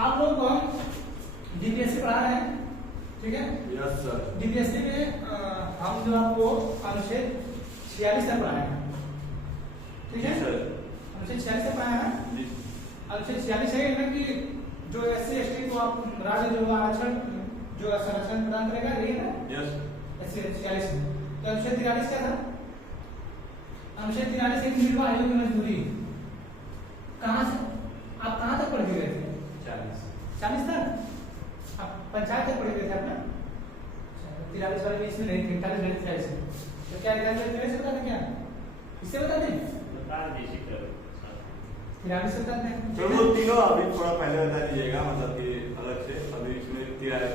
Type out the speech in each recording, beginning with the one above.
आप लोग डीपीएससी पढ़ा रहे हैं, ठीक है? Yes sir. डीपीएससी में हम जो आपको अनुच्छेद 46 तक पढ़ाए हैं, ठीक है सर? अनुच्छेद 46 तक पढ़ाए हैं। जी। अनुच्छेद 46 है ना कि जो एससी एसटी को आप राज्य जो आरक्षण जो संरक्षण प्रदान करेगा, यही है ना? यस। एससी 46 में तो अनुच्छेद 43 क्या था? अनुच्छेद 43 एक निर्वाह आयोग की मजदूरी। कहाँ से आप कहाँ तक पढ़ के गए थे? 40 तक आप पंचायत तक पढ़ गए थे आपने? 43 वाले में इसमें नहीं थे, 43 में तो क्या 43 से बता दें क्या? इससे बता दें? 43 से बता दें। तो वो तीनों अभी थोड़ा पहले बता दीजिएगा, मतलब कि अलग से अभी इसमें 46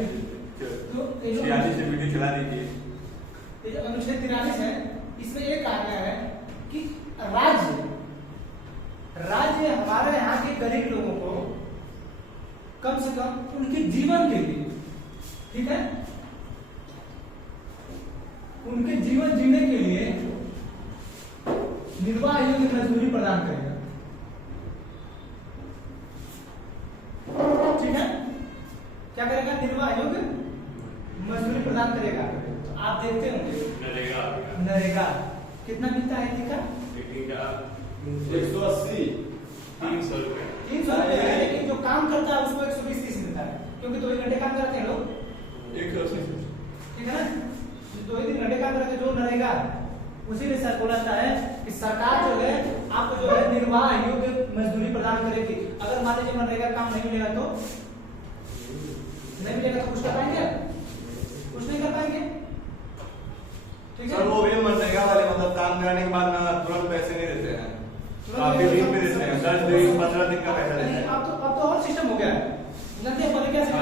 से वीडियो चला दीजिए। ये जो अनुच्छेद 43 है इसमें एक कारण है कि राज्य हमारे यहाँ के गरीब लोगों को कम से कम उनके जीवन के लिए, ठीक है, उनके जीवन जीने के लिए निर्वाह योग्य मजदूरी प्रदान करेगा, ठीक है? क्या करेगा? निर्वाह योग्य मजदूरी प्रदान करेगा। तो आप देखते होंगे नरेगा कितना मिलता है? ठीक है 180 300 रुपए है, लेकिन जो काम करता है उसको 120-30 मिलता है, क्योंकि 2 ही घंटे काम करते हैं लोग, 180, ठीक है ना? 2-3 घंटे काम करते जो नरेगा, उसी में सर बोला है कि सरकार जो है आपको जो है निर्वाह योग्य मजदूरी प्रदान करेगी। अगर मान लीजिए मनरेगा काम नहीं मिलेगा तो नहीं मिलेगा तो कुछ कर पाएंगे? कुछ नहीं कर पाएंगे, ठीक है? सर वो भी मनरेगा वाले मतलब काम करने के बाद ना तुरंत पैसे नहीं देते हैं, काफी दिन पे देते हैं, 10 दिन 15 दिन का पैसा देते हैं। अब तो और सिस्टम हो गया है, नंदे बोले क्या सिस्टम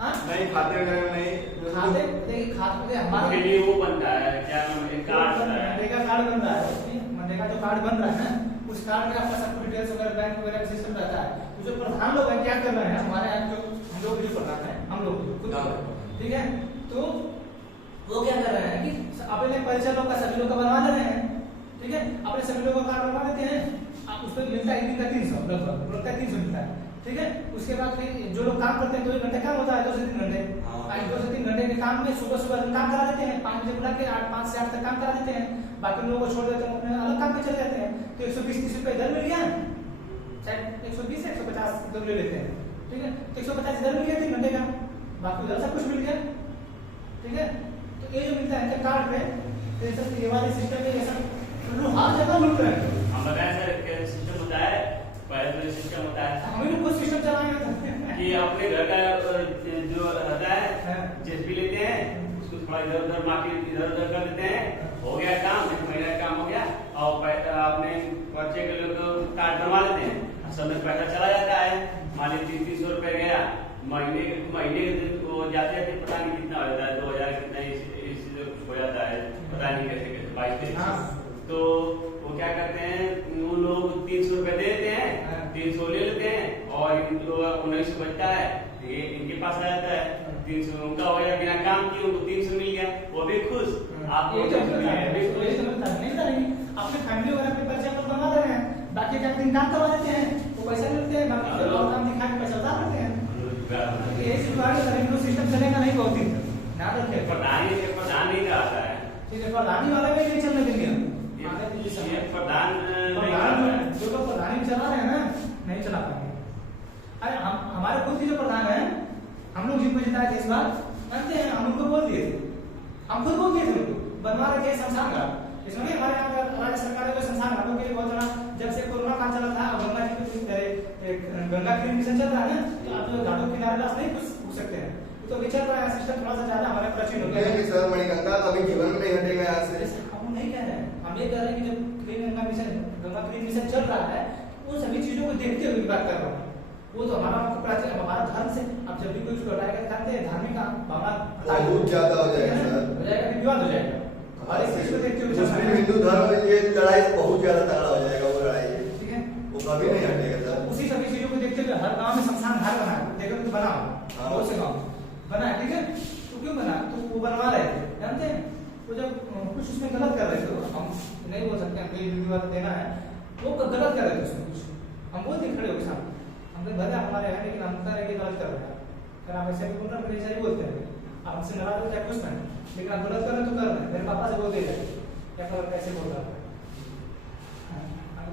हां नहीं खाते वगैरह नहीं खाते, देखिए खाते हमारे लिए वो बनता है, क्या नाम है, कार्ड मनरेगा कार्ड बन रहा है, मनरेगा जो कार्ड बन रहा है ना, उस कार्ड में आपका सब डिटेल्स वगैरह बैंक वगैरह का सिस्टम रहता है। तो जो प्रधान लोग हैं क्या कर रहे हैं, हमारे यहाँ जो हम लोग जो प्रधान हैं, हम लोग खुद, ठीक है, तो वो क्या कर रहे हैं कि अपने परिचय लोग का सभी लोग का बनवा ले रहे हैं, ठीक है, अपने सभी लोगों का कार्ड बनवा देते हैं, आप उस पर मिलता है 1 दिन का 300 लगभग, लगता है 300 मिलता है, ठीक है? उसके बाद फिर जो लोग काम करते हैं 2 घंटे काम होता है, 2 से 3 घंटे, 2 से 3 घंटे के काम में सुबह काम करा देते हैं, 5 बजे बुला के 5 से 8 तक काम करा देते हैं, बाकी लोगों को छोड़ देते हैं, अपने अलग काम पे चले जाते हैं। तो 120-30 रुपए इधर मिल गया, चाहे 120-150 इधर ले लेते हैं, ठीक है? तो 150 इधर मिल गया 3 घंटे का, बाकी उधर सब कुछ मिल गया, ठीक है? तो ये जो मिलता है इनके कार्ड पे, तो ये सब ये वाले सिस्टम में ये सब हर जगह मिल रहा है। हम बताएं सर क्या सिस्टम होता है? पहले तो सिस्टम होता है हमें भी कुछ सिस्टम चलाएंगे कि अपने घर का जो रहता है जेसीबी लेते हैं, उसको थोड़ा इधर उधर माटी इधर उधर कर देते हैं, हो गया काम, 1 महीने का काम हो गया, और अपने बच्चे के लोग कार्ड बनवा लेते हैं, सब में पैसा चला जाता है, मान लीजिए 300 रुपए गया, महीने वो जाते जाते पता नहीं कितना हो जाता है, 2000 कितना इससे कुछ हो जाता है, पता नहीं कैसे 22-23। तो वो क्या करते हैं, वो लोग 300 रुपए दे देते हैं, 300 ले लेते हैं, और इनको 1900 बचता है, ये इनके पास आ जाता है, 300 उनका हो गया, बिना काम किए उनको 300 मिल गया, वो भी खुश। आप ये तो नहीं करेंगे, अपने फैमिली वगैरह के परिचय लोग बनवा रहे हैं, बाकी क्या दिन काम करवा देते हैं, वो पैसा मिलते हैं, बाकी और काम दिखा के पैसा उतार लेते हैं। ये सिस्टम चलेगा नहीं बहुत दिन तक, ध्यान रखिए। प्रधान नहीं आता है, ठीक है, प्रधानी वाला भी नहीं चलने देंगे हम, प्रधान जो लोग प्रधानी चला रहे हैं ना, नहीं चला पाएंगे। अरे हमारे खुद के जो प्रधान है, हम लोग जिनको जिताए थे इस बार, जानते हैं हम उनको बोल दिए थे, हम खुद बोल दिए थे उनको बनवा रहे थे शमशान घाट, इसमें हमारे यहाँ राज्य सरकार ने शमशान घाटों के लिए बहुत बड़ा, जब से कोरोना काल चला था, गंगा जी गंगा क्लीन मिशन चल रहा है ना, तो आप लोग घाटों किनारे पास नहीं घुस सकते हैं, तो भी चल रहा है सिस्टम, थोड़ा सा ज्यादा हमारे प्राचीन हो गया है। सर मणिगंगा कभी जीवन में नहीं हटेगा यहाँ से, हम नहीं कह रहे हैं, हम ये कह रहे हैं कि जब गंगा क्लीन मिशन चल रहा है, उन सभी चीजों को देखते हुए बात कर रहा हूँ। वो तो हमारा प्राचीन हमारा धर्म से, अब जब भी कोई लौटाएगा करते हैं, धार्मिक भावना बहुत ज्यादा हो जाएगा सर, हो जाएगा, विवाद हो जाएगा, हमारे चीज को देखते हुए मुस्लिम हिंदू धर्म में ये लड़ाई बहुत ज्यादा तगड़ा हो जाएगा, वो लड़ाई, ठीक है, वो कभी नहीं हटेगा सर। उसी सभी चीजों को देखते हुए हर गांव में शमशान घाट बना है, देखो तो बनाओ, बहुत से गांव बना है, ठीक है, तो क्यों बना, तो वो बनवा रहे थे, जानते हैं, तो जब कुछ उसमें गलत कर रहे थे, हम नहीं बोल सकते, कोई विवाद देना है, वो गलत कर रहे थे उसमें कुछ, हम बोलते खड़े हो के सामने, हमको भले हमारे है लेकिन हम कह रहे कि गलत कर रहे हैं, अगर आप ऐसे भी बोल रहे हैं ऐसा ही बोलते हैं, आप हमसे नाराज हो क्या कुछ नहीं, लेकिन आप गलत कर रहे हैं तो कर रहे हैं। मेरे पापा से बोल दे क्या कर कैसे बोल रहा है,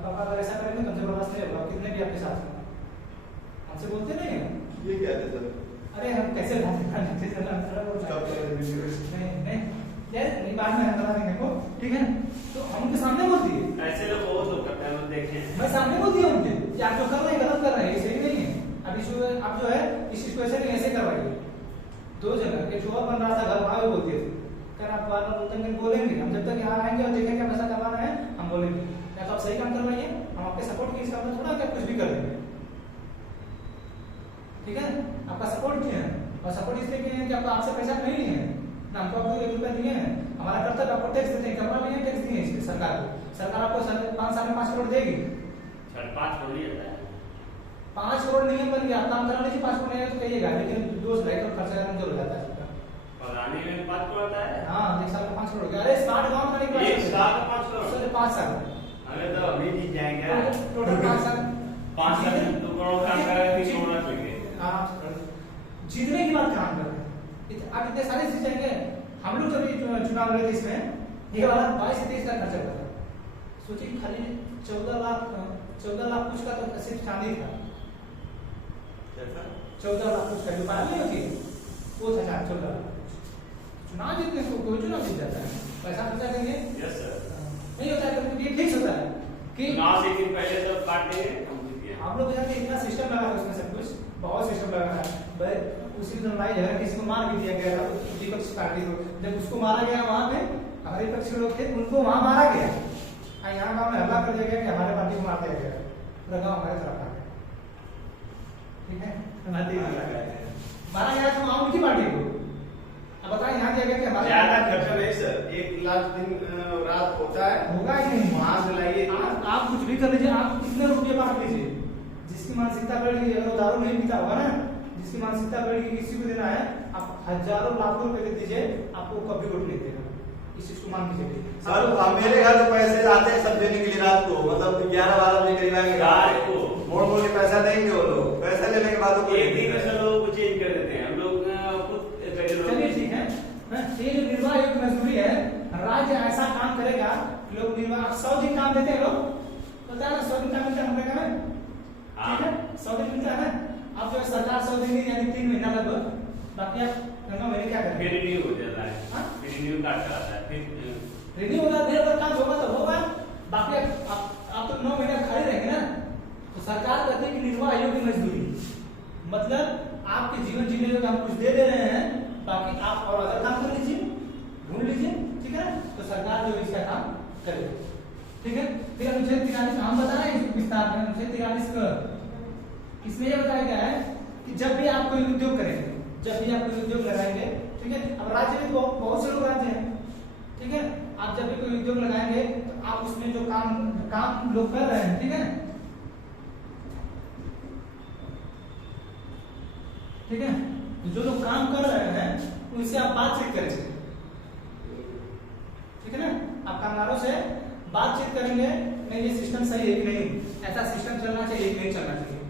पापा अगर ऐसा करेंगे तो हमसे बर्दाश्त नहीं होगा, कितने भी आपके साथ हमसे बोलते नहीं है। ये क्या है सर? अरे हम कैसे बात करते हैं नहीं यार नहीं बात में बता देंगे को, ठीक है? तो हम उनके सामने बोलती है, ऐसे लोग बहुत लोग करते हैं, हम देखे हैं। मैं सामने बोलती हूँ उनके कि आप जो कर रहे हैं गलत कर रहे हैं, ये सही नहीं है। अब इस आप जो है इस चीज को ऐसे नहीं ऐसे करवाइए। दो जगह एक शोर बन रहा था घर, वहां भी बोलती थी कर आप बार बार बोलते हैं बोलेंगे, हम जब तक यहाँ आएंगे और देखेंगे आप ऐसा करवा रहे हैं हम बोलेंगे, या तो आप सही काम करवाइए, हम आपके सपोर्ट की इसका मतलब थोड़ा क्या कुछ भी कर देंगे, ठीक है? आपका सपोर्ट किया है और सपोर्ट इसलिए किए हैं कि आपको आपसे पैसा नहीं है ना, हमको आपको 1 रुपया दिए हैं, हमारा कर्तव्य आपको टैक्स देते हैं, कमरा में टैक्स दिए हैं सरकार को, सरकार आपको 5 साल में 5 करोड़ देगी। 5 करोड़ ही आता है, 5 करोड़ नियम बन गया, काम करा लीजिए 5 करोड़ नहीं तो कहिएगा, लेकिन 2 लाख का खर्चा करना जरूर जाता है सबका। पढ़ाने में 5 करोड़ आता है। हां एक साल में 5 करोड़ हो गया। अरे 60 गांव में नहीं एक साल में 5 करोड़ सर 5 साल अरे तो अभी जीत जाएंगे टोटल 5 साल 5 साल में 2 करोड़ काम करेगा 3 करोड़ रख लेंगे आराम से जीतने की बात काम कर रहे हैं। आप इतने सारे चीज जाएंगे, हम लोग जब चुनाव लड़े थे इसमें ये वाला 22 से 23 लाख खर्चा हुआ था, सोचिए खाली 14 लाख कुछ का तो सिर्फ चांदी था, 14 लाख कुछ का जो बात नहीं होती वो था 14 लाख। चुनाव जीतने को कोई चुनाव जीत जाता है, पैसा खर्चा करेंगे यस सर नहीं होता है, कभी ये फिक्स होता है कि चुनाव से एक दिन पहले सब काट देंगे। हम लोग यहाँ इतना सिस्टम लगा है उसमें सब कुछ बहुत सिस्टम लगा है। उसी दिन लड़ाई झगड़ा किसी को मार भी दिया गया था विपक्ष पार्टी को, जब उसको मारा गया वहां पे हमारे विपक्ष के लोग थे उनको वहां मारा गया, यहाँ गाँव में हल्ला कर दिया गया कि हमारे पार्टी को मार दिया गया, पूरा गाँव हमारे तरफ आ गया, ठीक है? मारा गया तो वहां उनकी पार्टी को। अब बताएं यहाँ दिया गया कि हमारे ज्यादा खर्चा नहीं सर, 1 लाख दिन रात होता है, होगा ही नहीं, वहां से लाइए। आप कुछ भी कर लीजिए, आप कितने रुपये बांट लीजिए, जिसकी मानसिकता बढ़ गई, अगर वो दारू नहीं पीता होगा ना, जिसकी मानसिकता बढ़ गई किसी को देना है, आप हजारों लाखों रुपए दे दीजिए, आपको कभी वोट नहीं देगा, इस चीज को मान लीजिए। सर मेरे घर तो पैसे आते हैं सब देने के लिए रात को, मतलब 11-12 बजे करीब आएंगे रात को मोड़ के पैसा देंगे वो लोग, पैसा लेने के बाद एक दिन में सब लोगों को चेंज कर देते हैं, हम लोग खुद चलिए ठीक है, ये जो निर्वाह योग्य मजदूरी है, राज्य ऐसा काम करेगा लोग निर्वाह 100 दिन काम देते हैं लोग, पता है ना 100 दिन काम मिलता है हमारे में, ठीक है 100 दिन मिलता है ना। अब जो सरकार 100 दिन यानी 3 महीना लगभग, बाकी आप 9 महीने क्या करेंगे? फिर रिन्यू हो जाता है, फिर रिन्यू काट कराता है, फिर रिन्यू होगा, देर पर काम होगा तो होगा, बाकी आप तो 9 महीने खड़े रहेंगे ना। तो सरकार कहती है कि निर्वाह योग्य मजदूरी, मतलब आपके जीवन जीने योग्य हम कुछ दे रहे हैं, बाकी आप और अदर काम कर लीजिए, ढूंढ लीजिए, ठीक है? तो सरकार जो इसका काम करेगी, ठीक है? फिर अनुच्छेद 43 हम बता रहे हैं विस्तार में, अनुच्छेद 43 का इसमें यह बताया गया है कि जब भी आप कोई उद्योग करेंगे, जब भी आप कोई उद्योग लगाएंगे, ठीक है? अब राज्य में बहुत से लोग राज्य हैं, ठीक है? आप जब भी कोई उद्योग लगाएंगे तो आप उसमें जो काम लोग कर रहे हैं, ठीक है? ठीक है? जो लोग काम कर रहे हैं उनसे आप बातचीत करेंगे, ठीक है ना? आप कामगारों से बातचीत करेंगे, नहीं ये सिस्टम सही है कि नहीं, ऐसा सिस्टम चलना चाहिए कि नहीं चलना चाहिए,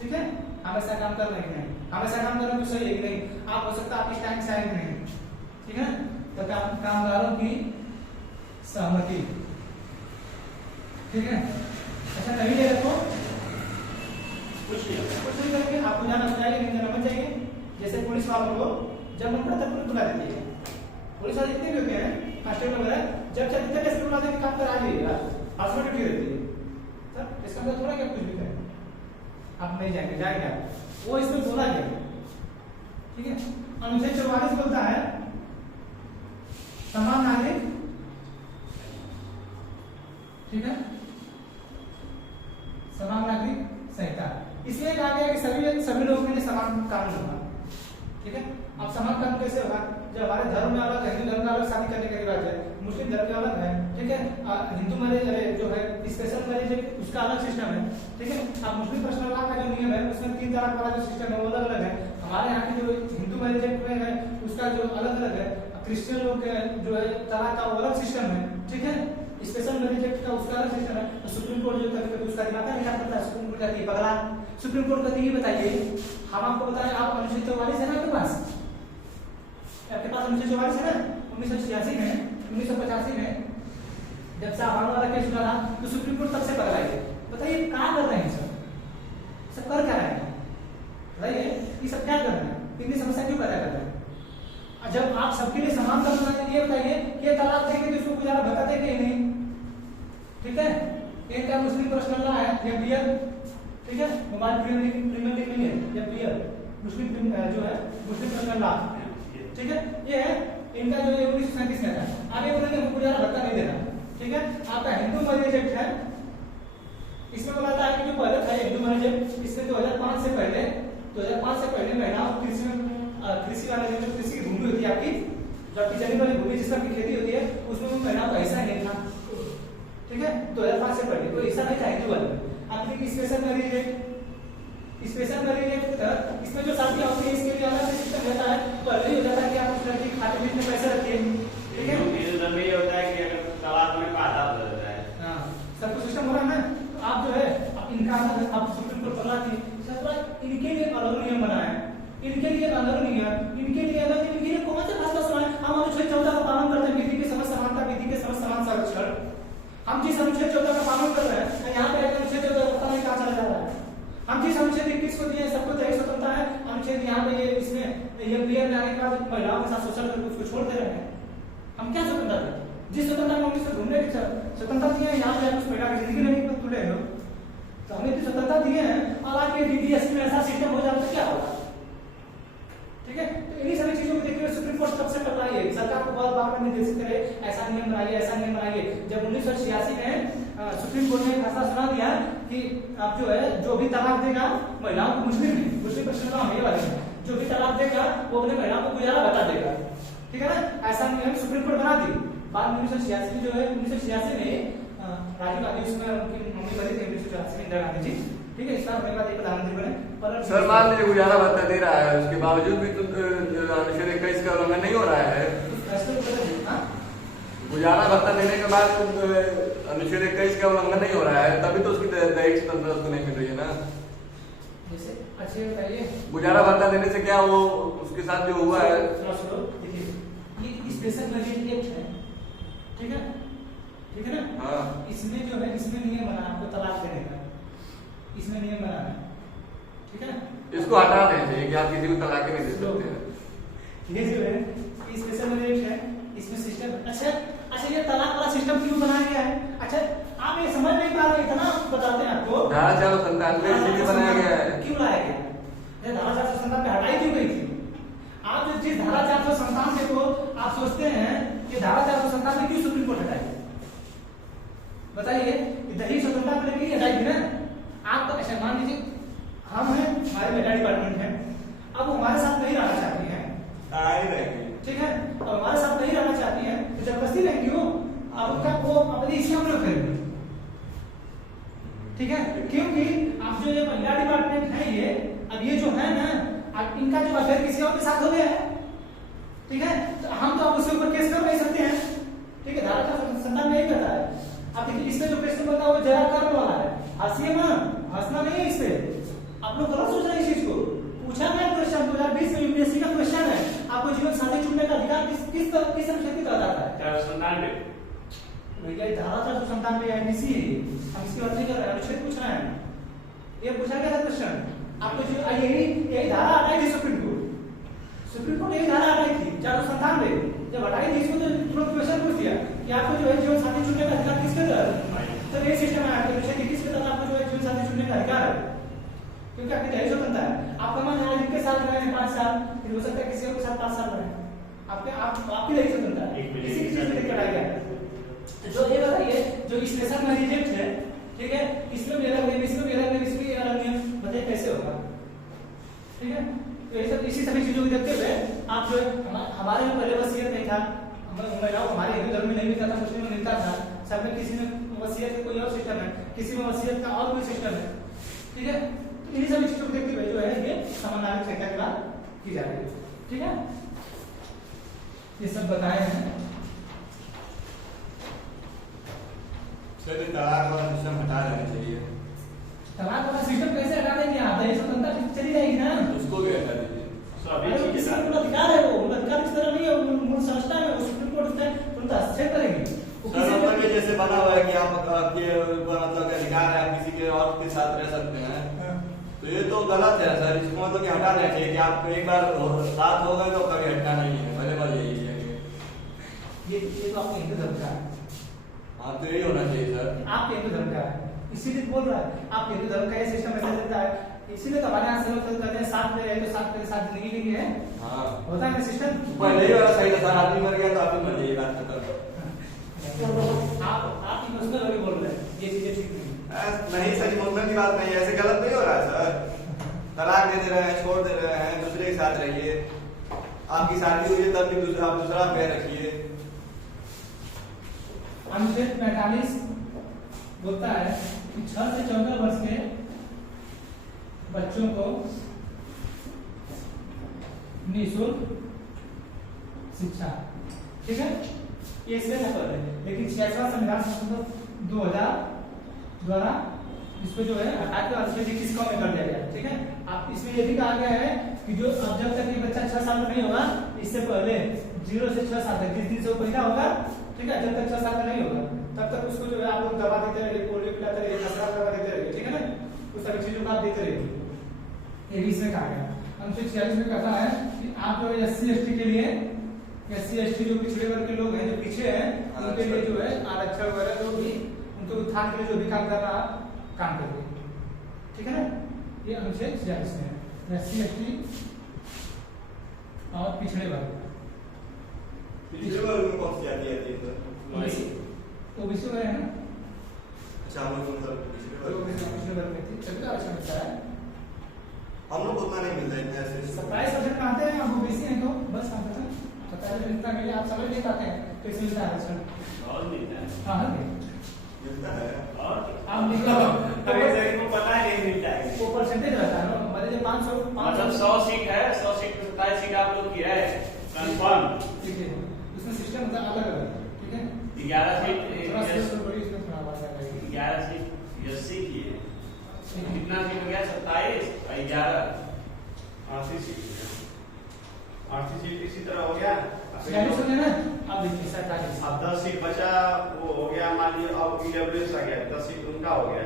ठीक है? हम ऐसा काम कर रहे हैं कि नहीं, हम ऐसा काम कर रहे हैं तो सही है कि नहीं, आप हो सकता है आप इस टाइम से आएंगे नहीं, ठीक है? तो कामगारों की सहमति, ठीक है? ऐसा नहीं ले रखो, कुछ नहीं करेंगे, आपको जाना चाहिए नहीं जाना मत चाहिए। जैसे पुलिस वालों को जब मन करता है पुलिस बुला देती है, पुलिस वाले जितने भी होते हैं कांस्टेबल वगैरह, जब चाहे जितने कैसे बुला देंगे काम करा लीजिए, हॉस्पिटल ड्यूटी रहती है सर, इसका मतलब थोड़ा क्या कुछ भी करें आप नहीं जाएंगे, जाएंगे वो इसमें बोला गया, ठीक है? अनुच्छेद 44 बोलता है समान नागरिक, ठीक है? समान नागरिक संहिता, इसलिए कहा गया कि सभी लोगों के लिए समान कानून होगा, ठीक है? अब समान कानून कैसे होगा? जब हमारे धर्म में अलग है, हिंदू धर्म में अलग शादी करने का रिवाज है, मुस्लिम धर्म में अलग है, ठीक है? हिंदू मैरिज जो है स्पेशल मैरिज उसका अलग सिस्टम है, ठीक है? अब मुस्लिम पर्सनल लॉ का जो नियम है उसमें 3 तलाक वाला जो सिस्टम है वो अलग अलग है, हमारे यहाँ की जो हिंदू मैरिज एक्ट में है उसका जो अलग अलग है, क्रिश्चियन लोग जो है तलाक का वो अलग सिस्टम है, ठीक है? स्पेशल मैरिज एक्ट का उसका अलग सिस्टम है। तो सुप्रीम कोर्ट जो कभी उसका दिमाग नहीं करता, सुप्रीम कोर्ट कहती है पगला, सुप्रीम कोर्ट कहती है बताइए, हम आपको बताएं, आप अनुच्छेद 44 है ना आपके पास अनुच्छेद 44 है ना 1986 में 1985 में जब साहबान वाला केस उठा था तो सुप्रीम कोर्ट तब से पकड़ाई है। बताइए क्या कर रहे हैं सब कर क्या रहे हैं, बताइए ये सब क्या कर रहे हैं, इतनी समस्या क्यों पैदा कर रहे हैं। जब आप सबके लिए समान कर रहे हैं, ये बताइए कि तलाक देंगे तो इसको गुजारा भत्ता देंगे नहीं, ठीक है। एक क्या मुस्लिम पर्सनल लॉ है या बियर, ठीक है, मोबाइल प्रीमियम लीग नहीं है या बियर मुस्लिम जो है मुस्लिम पर्सनल लॉ, ठीक है। ये है इनका जो 1937 में था, आगे बोलेंगे गुजारा भत्ता नहीं देना, ठीक है। आपका हिंदू मैरिज एक्ट है, इसमें बोला था कि जो पहले था हिंदू मैरिज एक्ट, इसमें 2005 से पहले महिलाओं को कृषि वाले जो कृषि की भूमि होती है आपकी, जो आपकी जमीन वाली भूमि जिसका की खेती होती है, उसमें महिलाओं का हिस्सा नहीं था, ठीक है। 2005 से पहले कोई हिस्सा नहीं था हिंदू वाले। आपने की स्पेशल मैरिज एक्ट इसमें जो शादी होती है इसके लिए अलग से सिस्टम रहता है, पहले ही हो जाता है कि आप उस लड़की के खाते में इतने पैसे रखिए, ठीक है। ये होता है कि अगर तलाक में आधा हो जाता है, हां सब कुछ सिस्टम हो रहा है ना। तो आप जो है अब इनका आप सुप्रीम कोर्ट पकड़ा थी, इनके लिए अलग नियम बना है, इनके लिए अलग नियम, इनके लिए अलग, इनके लिए कौन सा फैसला सुना है। हम अनुच्छेद 14 का पालन करते हैं, विधि के समस्त समानता, विधि के समस्त समान संरक्षण, हम जिस अनुच्छेद 14 का पालन कर रहे हैं, यहाँ पे अनुच्छेद 14 पता नहीं कहाँ चला जा रहा है। हम जिस अनुच्छेद 21 को दिए सबको दहेज स्वतंत्रता है, अनुच्छेद यहाँ पे ये इसमें ये बियर लाने के बाद महिलाओं के साथ शोषण करके उसको छोड़ दे रहे हैं। हम क्या स्वतंत्रता है, जिस स्वतंत्रता में उसे घूमने की स्वतंत्रता दी है, यहाँ पे कुछ महिला की जिंदगी नहीं तुले हो, तो हमें इतनी स्वतंत्रता दी है और आगे DDS में ऐसा सिस्टम हो जाता है क्या होगा, ठीक है। तो इन्हीं सभी चीजों को देखते हुए सुप्रीम कोर्ट तब से पकड़ाई है, सरकार को बहुत बार निर्देशित करे ऐसा नियम बनाइए, ऐसा नियम बनाइए। जब 1986 में सुप्रीम कोर्ट ने फैसला सुना दिया कि आप जो है जो भी तलाक देगा महिलाओं को, मुस्लिम पर्सनल लॉ में वाले जो भी तलाक देगा वो अपने महिलाओं को गुजारा भत्ता देगा, ठीक है ना। ऐसा नियम सुप्रीम कोर्ट बना दी। बाद 1986 जो है 1986 में राजीव गांधी उसमें उनकी मम्मी बनी थी 1986 में इंदिरा गांधी जी, ठीक है। इसका होने के बाद एक प्रधानमंत्री बने। पर सर मान लीजिए गुजारा भत्ता दे रहा है, उसके बावजूद भी तो अनुच्छेद 21 का उल्लंघन नहीं हो रहा है। गुजारा भत्ता देने के बाद अनुच्छेद 21 का उल्लंघन नहीं हो रहा है, तभी तो उसकी दहेज स्वतंत्रता उसको नहीं मिल रही है ना। जैसे अच्छे बताइए गुजारा भत्ता देने से क्या वो उसके साथ जो हुआ है, देखिए ये स्पेशल मैरिज एक्ट है, ठीक है ना। हाँ इसमें जो है इसमें नियम बना आपको तलाक देने का, इसमें नियम बना है, ठीक है। इसको हटा देना चाहिए कि आप किसी को तलाक नहीं दे सकते हैं। ये जो है स्पेशल मैरिज है, इसमें सिस्टम अच्छा ये तलाक वाला सिस्टम क्यों बनाया गया है। अच्छा आप ये समझ नहीं पा रहे, इतना बताते हैं आपको। धारा 497 इसलिए बनाया गया है। क्यों लाया गया, धारा 497 हटाई क्यों गई थी। आप जिस धारा 497 को आप सोचते हैं कि धारा 497 क्यों सुप्रीम कोर्ट हटाई, बताइए। दहेज स्वतंत्रता को लेकर हटाई थी ना। आप अच्छा मान लीजिए हम हैं, हमारे महिला डिपार्टमेंट है, अब हमारे साथ नहीं रहना चाहती है, ठीक है, और हमारे साथ नहीं रहना चाहती है तो जबरदस्ती रहेंगी वो, अब उनका वो अपनी इच्छा हम लोग करेंगे, ठीक है। क्योंकि अब जो ये महिला डिपार्टमेंट है ये, अब ये जो है ना, अब इनका जो अफेयर किसी और के साथ हो गया है, ठीक है, तो हम तो अब उसके ऊपर केस कर नहीं सकते हैं, ठीक है। धारा 497 में यही कहता है। अब देखिए इसमें जो क्वेश्चन बनता है वो जरा कर्म वाला है, हंसिए मत, हंसना नहीं है इस पे, आप लोग गलत सोच रहे हैं इस चीज को। पूछा गया क्वेश्चन 2020 में यूपीएससी का क्वेश्चन है, आपको जीवन साथी चुनने का अधिकार किस अनुच्छेद में कहा जाता है। 497 भैया धारा 497 एनडीसी है, हम इसकी बात नहीं कर रहे हैं, अनुच्छेद पूछ रहे हैं। ये पूछा गया था क्वेश्चन आपको, जो यही धारा हटाई थी सुप्रीम कोर्ट यही धारा हटाई थी 497 जब हटाई थी इसको, तो तुरंत क्वेश्चन पूछ दिया कि आपको जो है जीवन साथी चुनने का अधिकार किसके तहत, तो ये सिस्टम है आपके अनुच्छेद 21 के तहत आपको जो है जीवन साथी चुनने का अधिकार है, क्योंकि आपकी दहेज स्वतंत्रता है। आपका मन है जिनके साथ रहे 5 साल, फिर हो सकता है किसी और के साथ 5 साल रहे, आपकी दहेज स्वतंत्रता है, इसी चीज में दिक्कत आई है। जो ये बताइए जो स्पेशल मैरिज एक्ट है, ठीक है, इसमें भी अलग नियम, इसमें भी अलग नियम, इसमें भी अलग नियम, बताइए कैसे होगा, ठीक है। तो ये सब इसी सभी चीजों को देखते हुए आप जो हमारे में पहले वसीयत नहीं था, महिलाओं हमारे हिंदू धर्म में नहीं मिलता था, मुस्लिम में मिलता था, सब में किसी में वसीयत का कोई और सिस्टम है, किसी में वसीयत का और कोई सिस्टम है, ठीक है। तो इन्हीं सभी चीजों को देखते हुए जो है ये समान नागरिक संहिता की बात की जा रही है, ठीक है। ये सब बताए हैं। तलाक वाला सिस्टम हटा देना चाहिए। तलाक वाला सिस्टम कैसे हटा देंगे आप? दहेज स्वतंत्रता चली जाएगी ना। उसको भी हटा दीजिए। सभी अरे चीजें इसका साथ पूरा अधिकार है, वो उनका अधिकार इस तरह नहीं है, वो मूल संस्था है, वो सुप्रीम कोर्ट उसका तुरंत हस्तक्षेप करेगी। वो सर किसी मतलब भी- ये जैसे बना हुआ है कि आप आपके ऊपर मतलब अधिकार है, आप किसी के और के साथ रह सकते हैं, हाँ। तो ये तो गलत है सर। इसको मतलब कि हटा देना चाहिए कि आप एक बार साथ हो गए तो कभी हटना नहीं है। पहले बार यही है ये तो आपको हिंदू धर्म का है, हाँ, तो यही होना चाहिए सर। आपके हिंदू धर्म का है, इसीलिए तो बोल रहा है आप हिंदू धर्म का ये सिस्टम ऐसा चलता है। इसीलिए तो हमारे यहाँ से लोग कहते हैं साथ में रहे तो साथ में साथ जिंदगी लेंगे है, हाँ, होता है ना सिस्टम। पहले ही वाला सही था सर। आदमी मर गया तो आप भी मर जाइए, बात खत्म। आप इमोशनल होके बोल रहे हैं, ये चीजें ठीक नहीं। नहीं सर, इमोशनल की बात नहीं है, ऐसे गलत नहीं हो रहा है सर। तलाक दे रहे हैं, छोड़ दे रहे हैं, दूसरे के साथ रहिए। आपकी शादी हुई है तब भी दूसरा आप दूसरा पैर रखिए। अनुच्छेद 45 बोलता है कि 6 से 14 वर्ष के बच्चों को निःशुल्क शिक्षा, ठीक है, ये इसमें ना कर रहे। लेकिन 66वां संविधान संशोधन 2000 द्वारा इसको जो है हटा के अनुच्छेद 21 में कर दिया गया, ठीक है। आप इसमें ये भी कहा गया है कि जो अब जब तक ये बच्चा 6 साल का नहीं होगा, इससे पहले 0 से 6 साल तक जिस दिन से वो पैदा होगा, ठीक है, जब तक 6 साल का नहीं होगा तब तक उसको जो है आप लोग दवा देते रहिए, पोलियो पिलाते रहिए, खसरा दवा देते रहिए, ठीक है ना, उस सभी चीजों को आप देते रहिए। ये भी इसमें कहा गया। अनुच्छेद 46 में कहता है कि आप जो SC ST के लिए, SC ST जो पिछड़े वर्ग के लोग हैं, जो पीछे हैं, उनके लिए जो है आरक्षण वगैरह जो भी उनके उत्थान के लिए जो भी काम कर रहा काम करिए, ठीक है ना। ये अनुच्छेद 46 में है, SC ST और पिछड़े वर्ग। पिछले बार में कौन सी जाती है सर? ओबीसी में है ना, अच्छा, हम लोग मतलब पिछले वर्ग में थी, चलिए आरक्षण मिलता है। हम लोग उतना नहीं मिलता है ऐसे। 27% में आते हैं, आप ओबीसी हैं तो बस आप बताएं 27% के लिए आप समझ नहीं पाते हैं तो इसमें मिलता है आरक्षण। और मिलता है। हाँ मिलता है और आप लिखो कभी सभी को पता है नहीं मिलता है। वो परसेंटेज रहता है ना, मान लीजिए 500 मतलब 100 सीट है, 100 सीट में 27 सीट आप लोग की है कंफर्म। ठीक है, उसमें सिस्टम होता है अलग अलग, ठीक है। 11 सीट थोड़ा सिस्टम बड़ी इसमें थोड़ा बात है। 11 सीट एससी की है। कितना सीट हो गया? 27 और 11 80 सीट। 80 सीट इसी तरह हो गया। यानी सुनिए ना, अब देखिए 47 अब 10 सीट बचा, वो हो गया मान लीजिए, अब ईडब्ल्यूएस आ गया, 10 सीट उनका हो गया।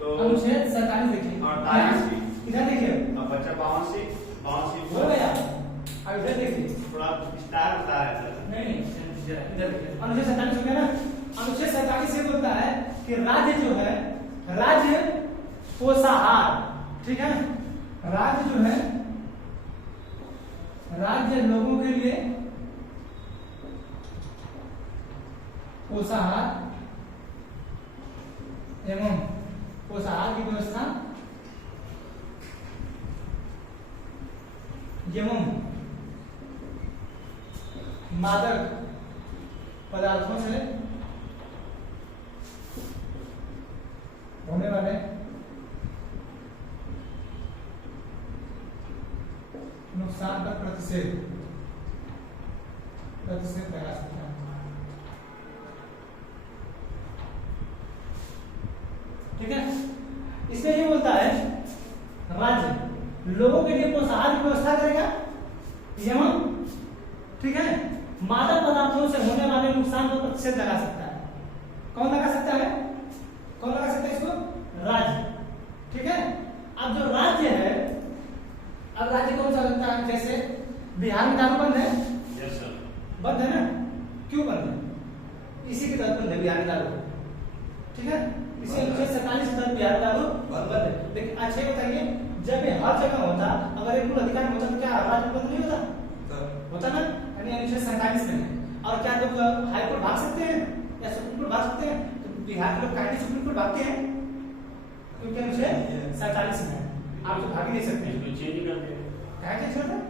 तो अनुच्छेद 47 देखिए, 48 सीट। इधर देखिए, अब बचा 52 सीट, 52 सीट हो गया। अब इधर देखिए, थोड़ा विस्तार बता रहे हैं। नहीं इधर देखिए, अनुच्छेद 47 हो गया ना। अनुच्छेद 47 ये बोलता है कि राज्य जो है, राज्य पोषाहार, ठीक है, राज्य जो है, राज्य लोगों के लिए पोषाहार एवं पोषाहार की व्यवस्था एवं मादक पदार्थों से होने वाले नुकसान का प्रतिषेध लगा सकता है, ठीक है। इसमें ये बोलता है राज्य लोगों के लिए पोषाहार की व्यवस्था करेगा एवं, ठीक है, मादक पदार्थों से होने वाले नुकसान का प्रतिषेध लगा सकता है। कौन लगा सकता है? कौन लगा सकता है इसको? राज्य, ठीक है। अब जो राज्य है, अब राज्य कौन सा लगता है? जैसे बिहार में दारू बंद है, यस सर, बंद है ना, क्यों बंद है? इसी के तहत बंद है बिहार में दारू, ठीक है। इसी अनुच्छेद 47 के तहत बिहार में दारू बंद है। लेकिन अच्छा ये बताइए, जब ये हर जगह होता, अगर एक मूल अधिकार होता तो क्या राज्य बंद नहीं होता? होता ना, यानी अनुच्छेद 47 में है। और क्या जब हाई कोर्ट भाग सकते हैं या सुप्रीम कोर्ट भाग सकते हैं? तो बिहार के लोग काहे सुप्रीम कोर्ट भागते हैं? क्योंकि अनुच्छेद 47 में है, आप तो भाग ही नहीं सकते। इसको चेंज कर दे। क्या चीज होता है?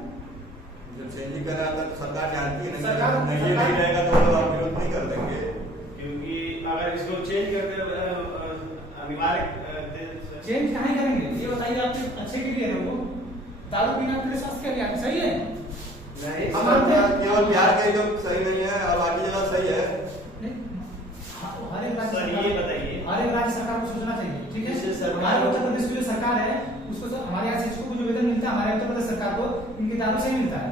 जब चेंज करा तो सरकार जानती है ना, सरकार- नहीं ये नहीं रहेगा तो लोग आप विरोध नहीं कर देंगे। क्योंकि अगर इसको चेंज करके अनिवार्य चेंज कहाँ करेंगे? ये बताइए, आपके अच्छे के लिए है वो, दारू पीना अपने स्वास्थ्य के लिए सही है। नहीं हमारे केवल बिहार के जो सही नहीं है और बाकी जगह सही है। हर एक राज्य सर, सरकार- ये बताइए। हर एक राज्य सरकार को सोचना चाहिए, ठीक है। जैसे हमारे उत्तर प्रदेश की जो सरकार है उसको हमारे यहाँ शिक्षकों को जो वेतन मिलता है हमारे उत्तर प्रदेश सरकार को इनके दानों से ही मिलता है।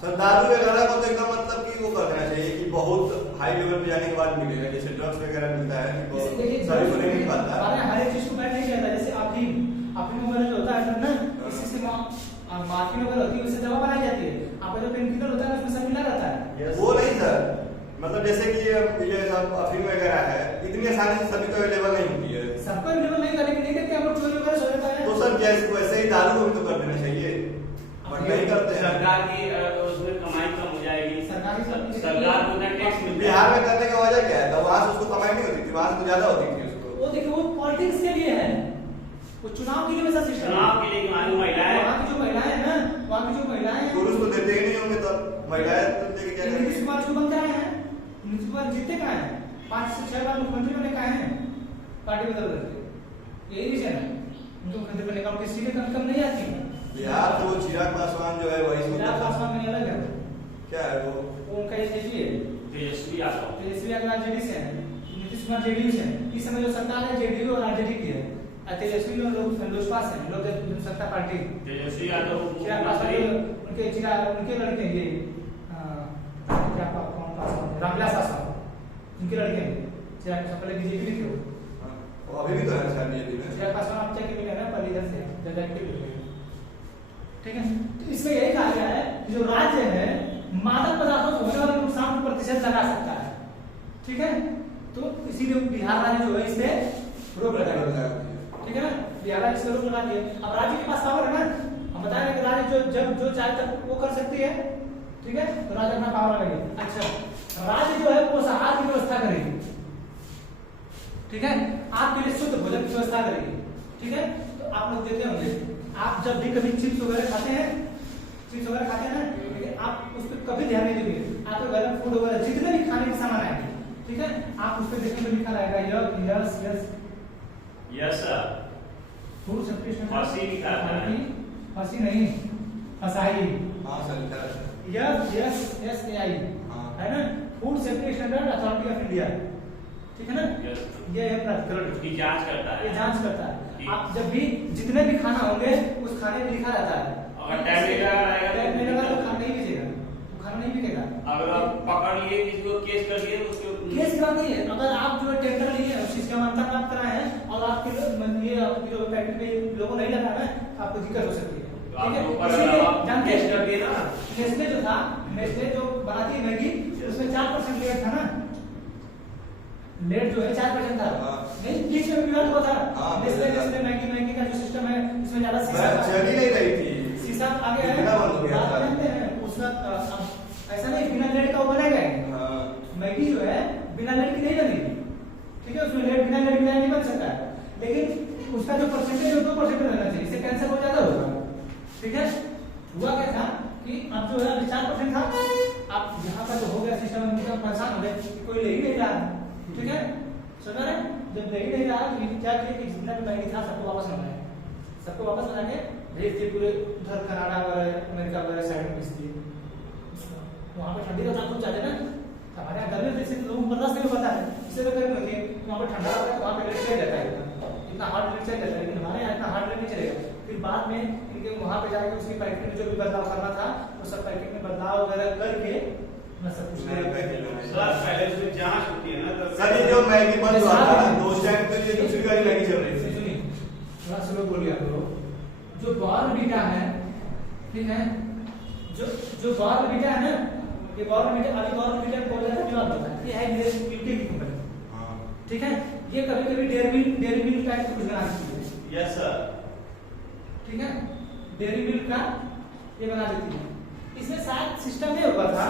सर दारू वगैरह को तो एकदम मतलब कि वो कर देना चाहिए कि बहुत हाई लेवल पे जाने के बाद मिलेगा, जैसे ड्रग्स वगैरह मिलता है कि सभी को नहीं मिल पाता है। हर एक चीज को बैठ नहीं जाता, जैसे अफीम वगैरह जो होता है ना, इसी से मार्फिन वगैरह होती है, उससे दवा बनाई जाती है। आपका जो पेन किलर होता है उसमें सब मिला रहता है। वो नहीं सर, मतलब जैसे कि ये सब अफीम वगैरह है इतनी आसानी से सभी को अवेलेबल नहीं होती है। सबको अवेलेबल नहीं करेंगे, नहीं करके हम लोग चोरी वगैरह हो जाता है। तो सर जैसे वैसे ही दारू को भी तो कर देना चाहिए, बट नहीं करते हैं। सरकार की उसमें कमाई कम हो जाएगी, सरकार को उतना टैक्स मिल बिहार में करने का वजह क्या है? तो वहां से उसको कमाई नहीं होती थी, वहां से तो ज्यादा होती थी उसको। वो देखिए वो पॉलिटिक्स के लिए है, वो चुनाव के लिए वैसा सिस्टम है। चुनाव के लिए हमारी महिलाएं, वहाँ की जो महिलाएं हैं ना, वहाँ की जो महिलाएं हैं, पुरुष तो देते ही नहीं होंगे, तो महिलाएं तो देके क्या नीतीश करेंगे? कुमार जो बन के आए हैं, नीतीश कुमार जीते कहाँ हैं? 5 से 6 बार मुख्यमंत्री बने कहाँ हैं? पार्टी बदल बदल के। यही रीजन है उनको मुख्यमंत्री बनने का, उनकी सीटें कम नहीं आती हैं। बिहार तो वो चिराग पासवान जो है वही चिराग पासवान में अलग है, क्या है वो उनका एजेपी है, तेजस्वी यादव, तेजस्वी यादव जेडी से है, नीतीश कुमार जेडीयू से है। इस समय जो सरकार है जेडीयू और आरजेडी की है, तेजस्वी और लोजपा से है, लोक जनता पार्टी। तेजस्वी यादव चिराग पासवान उनके लड़के ये क्या कौन पासवान, रामविलास पासवान उनके लड़के हैं। चिराग पासवान पहले बीजेपी में थे, वो अभी भी तो है शायद बीजेपी में। चिराग पासवान आप चेक करिए ना, पहले इधर से ज्यादा एक्टिव है। ठीक है, तो इसमें यही कहा गया है कि जो राज्य है मादक पदार्थों से होने वाले नुकसान को प्रतिशत लगा सकता है। ठीक है, तो इसीलिए बिहार राज्य जो है इस पे रोक लगा दिया। ठीक है ना, बिहार राज्य से रोक लगा दिया। अब राज्य के पास पावर है ना, हम बता रहे हैं कि राज्य जो चाहे तक वो कर सकती है। ठीक है, तो राज्य अपना पावर लगाएगी। अच्छा, राज्य जो है वो आहार की व्यवस्था करेगी। ठीक है, आपके लिए शुद्ध भोजन की व्यवस्था करेगी। ठीक है, तो आप लोग देते होंगे, आप जब भी कभी चिप्स वगैरह खाते हैं ना, लेकिन आप उस पर कभी ध्यान नहीं देंगे। आपके घर में फूड वगैरह जितने भी खाने के सामान आएंगे, ठीक है, आप उस पर देखने में लिखा रहेगा yes yes yes sir, food safety फंसी लिखा है, फंसी नहीं, फसाई। हां सर लिखा है यस यस यस ए आई है ना, food safety standard authority of India. ठीक है ना, ये है प्राधिकरण, उसकी जांच करता है, ये जांच करता है। आप जब भी जितने भी खाना होंगे उस खाने में लिखा रहता है, अगर टैग नहीं लगा तो खाना नहीं बिकेगा, वो खाना नहीं बिकेगा। अगर आप पकड़ लिए किसी को केस कर दिए तो उसके केस करा नहीं है। अगर आप जो टेंडर लिए उस चीज का मान्यता प्राप्त कराए हैं और आपके ये आपकी जो फैक्ट्री पे लोगों नहीं लगा है, आपको दिक्कत हो सकती है। ठीक है, इसीलिए जानते हैं नेस्ले जो था, नेस्ले जो बनाती है मैगी, उसमें 4% लेट था ना, लेट जो है 4% था। नहीं, बीच में विवाद हुआ था। नेस्ले मैगी का जो सिस्टम है उसमें ज्यादा चल ही नहीं रही थी, शीशा आगे है, जानते हैं उसका ऐसा नहीं बिना लेट का वो बनेगा। मैगी जो है बिना लेट की नहीं बनेगी। ठीक है, उसमें लेट बिना लेट नहीं बन सकता है, लेकिन उसका जो परसेंटेज है 2% रहना चाहिए, इससे कैंसर बहुत ज्यादा होगा। ठीक है, हुआ क्या था कि अब जो है 4% था, अब यहाँ का जो हो गया सिस्टम में परेशान हो गए, कोई ले ही नहीं रहा। ठीक है, समझ रहे, जब ले ही नहीं रहा तो क्या किया कि जितना भी मैगी था सबको वापस मंगाया, सबको वापस मंगा के भेज दिए पूरे उधर कनाडा वगैरह, अमेरिका वगैरह साइड में भेज दिए। वहाँ पे ठंडी का तापमान ज्यादा ना, हमारे यहाँ गर्मी जैसे लोगों को बर्दाश्त नहीं होता है, इससे तो गर्मी होती है। वहाँ पे ठंडा होता है, वहाँ पे लेट चल जाता है, इतना हार्ड लेट चल जाता है, लेकिन हमारे यहाँ इतना हार्ड लेट नहीं चलेगा। फिर बाद में इनके वहाँ पे जाके उसकी पैकेट में जो भी बदलाव करना था वो सब पैकेट में बदलाव वगैरह करके मैं सब कुछ सर पहले उसमें जांच होती है ना। सर ये जो मैगी बंद हुआ था दो टाइम के लिए दूसरी वाली मैगी चल रही थी। सुनिए थोड़ा स्लो बोलिए आप लोग। जो बॉर्नवीटा है, ठीक है, जो बॉर्नवीटा है ना, ये बॉर्नवीटा अभी बॉर्नवीटा को बोला जाता है, ये है मेरे यूके की कंपनी। ठीक है, ये कभी-कभी डेयरी मिल्क टाइप कुछ बना देती है। यस सर, ठीक है, डेयरी मिल्क का ये बना देती है। इसमें शायद सिस्टम ये हुआ था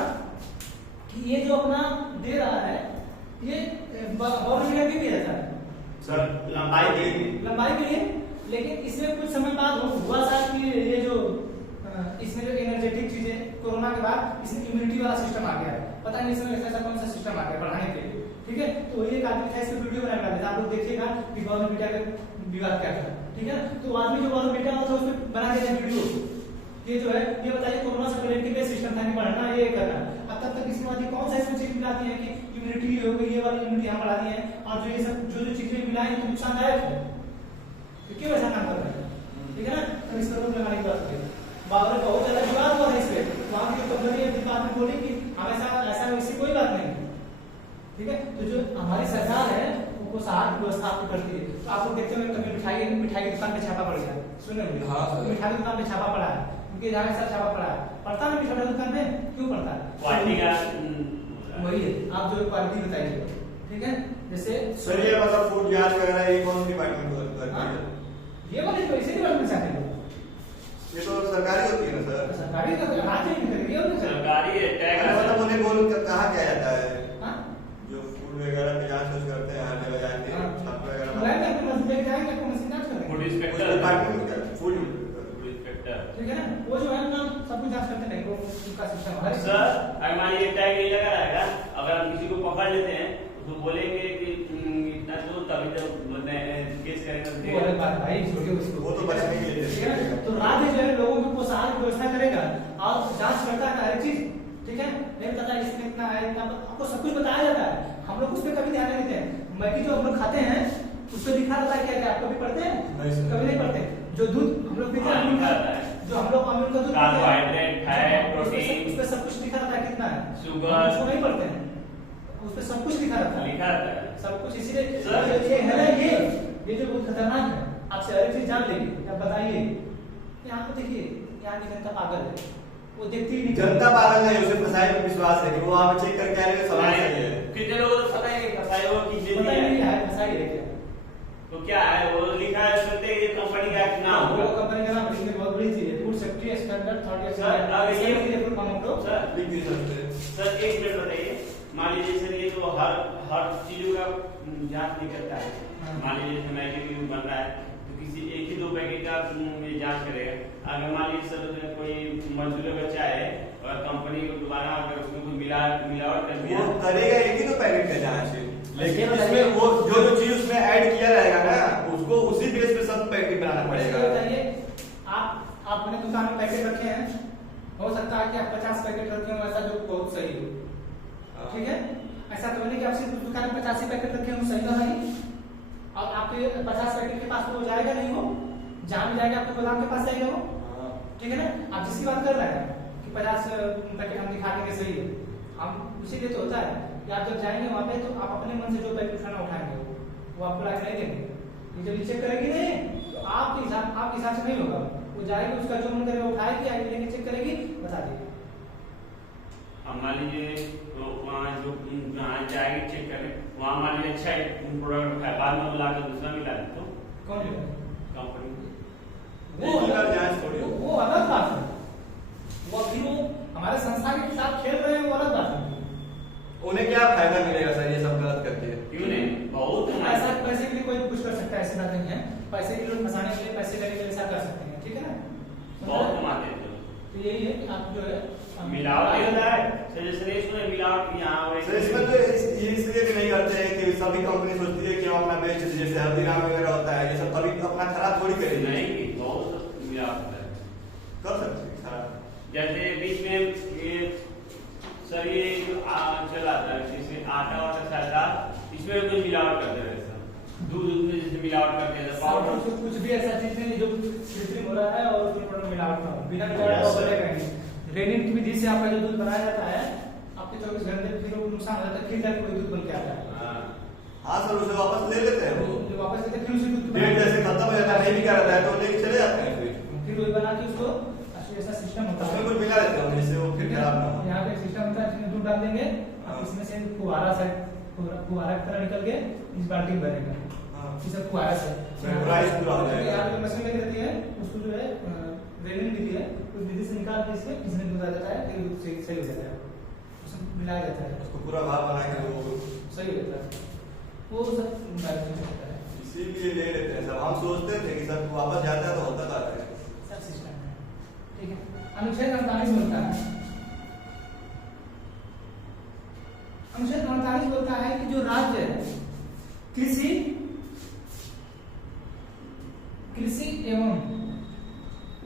कि ये जो अपना दे रहा है ये बॉर्नवीटा भी दे रहा है सर लंबाई के लिए, लेकिन इसमें कुछ समय बाद हुआ था कि ये जो इसमें जो एनर्जेटिक चीजें कोरोना के बाद इसमें इम्यूनिटी वाला सिस्टम आ गया है, पता नहीं इसमें ऐसा कौन सा सिस्टम आ गया बढ़ाने के लिए। ठीक है, तो ये आदमी था, इस पे वीडियो बनाने वाले थे, आप लोग देखिएगा कि बॉर्नवीटा का विवाद क्या था। ठीक है, तो आदमी जो बॉर्नवीटा था उसमें बना देता वीडियो, ये जो है ये बताइए कोरोना से पहले के सिस्टम था, नहीं बढ़ाना ये करना। अब तब तक इसमें वाली कौन सा इसमें चीज मिलाती है कि इम्यूनिटी हो गई, ये वाली इम्यूनिटी यहाँ बढ़ा दी है, और जो ये सब जो चीजें मिलाई तो नुकसानदायक है। तो क्यों ऐसा काम कर रहे हैं? ठीक है ना? तो इस पर रोक लगाने की बात करें। बाबर बहुत ज्यादा विवाद हुआ है इस पे, वहां की कंपनी है डिपार्टमेंट बोली कि हमेशा ऐसा वैसी कोई बात नहीं, ठीक है? तो जो हमारी सरकार है वो सहार की व्यवस्था आपको करती है। तो आपको देखते हुए कभी मिठाई की दुकान पे छापा पड़ गया, सुने होंगे, हाँ सर। मिठाई की दुकान पे छापा पड़ा है, उनके जहाँ ऐसा छापा पड़ा है, पड़ता नहीं छोटा दुकान पे, क्यों पड़ता है? क्वालिटी का वही है, आप जो क्वालिटी बताइए, ठीक है? जैसे सर ये मतलब फूड जांच वगैरह ये कौन सी डिपार्टमेंट करती हाँ? है? ये वाले तो इसी डिपार्टमेंट से आते हैं, ये तो सरकारी होती है ना सर? सरकारी का राज्य नहीं करेगी, ये वाले सरकारी है, टैग अरे मतलब उन्हें बोल कहाँ क्या जाता है? हाँ? जो फूड वगैरह में जांच वांच करते हैं हर जगह जाके हाँ। छापा तो वगैरह लाइन आपके पास लेके जाएंगे, आपको मशीन जांच करेंगे, फूड उस इंस्पेक्टर, डिपार्टमेंट में क्या फूड फूड इंस्पेक्टर। ठीक है ना? वो जो है ना सब कुछ जांच करते रहेंगे, वो उनका सिस्टम है। सर अगर मान लीजिए टैग नहीं लगा रहेगा, अगर हम किसी को पकड़ लेते हैं तो बोलेंगे कि इतना दूर तभी तो केस करेंगे। वो अलग बात है भाई, छोड़िए उसको। वो तो बचने के लिए ठीक है ना? तो राज्य जो है लोगों को पोषाहार की व्यवस्था करेगा और जांच करता है हर चीज, ठीक है? नहीं बताता इसमें इतना है, इतना आपको सब कुछ बताया जाता है, हम लोग उस पर कभी ध्यान नहीं देते हैं। मैगी जो हम लोग खाते हैं उस पर लिखा रहता है क्या क्या, आप कभी पढ़ते हैं? नहीं सर। कभी नहीं पढ़ते। जो दूध हम लोग पीते हैं, हाँ, लिखा रहता है। जो हम लोग अमूल का दूध पीते हैं, कार्बोहाइड्रेट, फैट, प्रोटीन, उस पर सब कुछ लिखा रहता है कितना है, शुगर, हम उसको नहीं पढ़ते हैं, उस पर सब कुछ लिखा रहता है, लिखा रहता है। सब कुछ। इसीलिए सर, ये है ना, ये जो बहुत खतरनाक है, आपसे हर एक चीज जान लेगी। आप बताइए, यहाँ पे देखिए, यहाँ की जनता पागल है, वो देखती ही नहीं। जनता पागल नहीं, उसे फसाई पे विश्वास है कि वो वहां पे चेक करके आने में सवाल सही है। कितने लोगों को पता है कि फसाई हो कि पता ही नहीं है फसाई है क्या। तो क्या है वो लिखा है, सुनते ही कंपनी का नाम वो होगा। कंपनी का नाम लिखने बहुत बड़ी चीज है, food safety standard authority. Sir, अब ये फुल फॉर्म हम लोग सर लिख भी सकते हैं। सर एक मिनट बताइए, मान लीजिए सर ये तो हर चीजों का जांच नहीं करता है। हाँ। मान लीजिए जैसे मैगी भी बन रहा है तो किसी एक ही दो पैकेट का ये जांच करेगा। अगर मान लीजिए सर कोई मजदूर बच्चा है और कंपनी को दोबारा अगर उसमें कुछ मिलावट कर दिया, वो करेगा एक ही तो पैकेट का जांच, लेकिन इसमें वो जो चीज उसमें ऐड किया रहेगा ना उसको उसी बेस पे सब पैकेट बनाना पड़ेगा। बताइए, आप अपने दुकान में पैकेट रखे हैं, हो सकता है कि आप 50 पैकेट रखे हो ऐसा जो बहुत सही हो, ठीक है? ऐसा तो नहीं कि आप सिर्फ दुकान में 50 ही पैकेट रखे हो सही ना नहीं, और आपके 50 पैकेट के पास तो जाएगा नहीं, वो जहाँ भी जाएगा आपके गोदाम के पास जाएगा वो, ठीक है ना? आप जिसकी बात कर रहे हैं कि 50 पैकेट हम दिखा देंगे सही है, हम उसी लिए तो होता है कि आप जब जाएंगे वहाँ पे तो आप अपने मन से जो पैकेट उठाना उठाएंगे वो आपको लाके नहीं देंगे। ये जब चेक करेगी नहीं तो आपके हिसाब से नहीं होगा, वो जाएगी उसका जो मन करेगा उठाएगी, आगे लेके चेक करेगी, बता देगी। हम मान लीजिए तो वहाँ जो जहाँ जाएगी चेक करने, वहाँ मान लीजिए अच्छा प्रोडक्ट है, बाद में ला कर दूसरा मिला दे तो कौन है? कंपनी वो अलग बात है, वो अभी वो हमारे संस्था के साथ खेल रहे हैं, वो अलग बात है। उन्हें क्या फायदा मिलेगा सर ये सब गलत करके? क्यों नहीं, बहुत ऐसा पैसे के लिए कोई कुछ कर सकता है, ऐसी बात नहीं है। पैसे के लिए फंसाने के लिए, पैसे लेने के लिए ऐसा कर सकते हैं, ठीक है ना? बहुत कमाते हैं। तो यही है कि आप जो है मिलावट नहीं होता है, सजेशन इसमें मिलावट यहाँ सर इसमें तो इसलिए भी नहीं करते हैं कि सभी कंपनी सोचती है कि हम अपना बेच, जैसे हल्दीराम वगैरह होता है ये सब कभी अपना खराब थोड़ी करेगी। नहीं, बहुत मिलावट होता है। कर सकते हैं खराब। जैसे बीच में ये सर ये चला था, जिसमें आटा वाटा था, इसमें कुछ मिलावट करते रहते हैं, दूध में जैसे मिलावट करते हैं, पाउडर कुछ भी ऐसा चीज नहीं जो कृत्रिम हो रहा है और उसमें प्रोडक्ट मिलावट ना हो, बिना मिलावट का बनेगा नहीं। रेनिंग की विधि से आपका जो दूध बनाया जाता है, आपके 24 घंटे फिर वो नुकसान हो जाता है, फिर जाके कोई दूध बन के आता है। हाँ सर उसे वापस ले लेते हैं वो, जो वापस लेते हैं फिर उसी दूध डेट जैसे खत्म हो जाता है, नहीं बिका रहता है तो लेके चले जाते हैं फिर वही बना के उसको ऐसा सिस्टम होता है, उसमें कुछ मिला देते हैं जिससे वो फिर खराब ना हो। यहाँ पे सिस्टम होता है जिसमें दूध डाल देंगे, इसमें से फुहारा की तरह निकल के इस बाल्टी में भरेगा, इस सब फुहारा से प्राइस पूरा हो जाएगा। यहाँ पे मशीन लगी रहती है, उसको जो है रेनिंग विधि है, उस विधि से निकाल के इसमें दूध आ जाता है, फिर दूध सही हो जाता है, उसमें मिलाया जाता है, उसको पूरा भाव बना के वो सही हो जाता है, वो सब मैनेजमेंट होता है। इसीलिए ले लेते हैं सब। हम सोचते थे कि सब वापस जाता है तो होता बात है, सब सिस्टम है, ठीक है? अनुच्छेद 48 बोलता है, अनुच्छेद 48 बोलता है कि जो राज्य कृषि एवं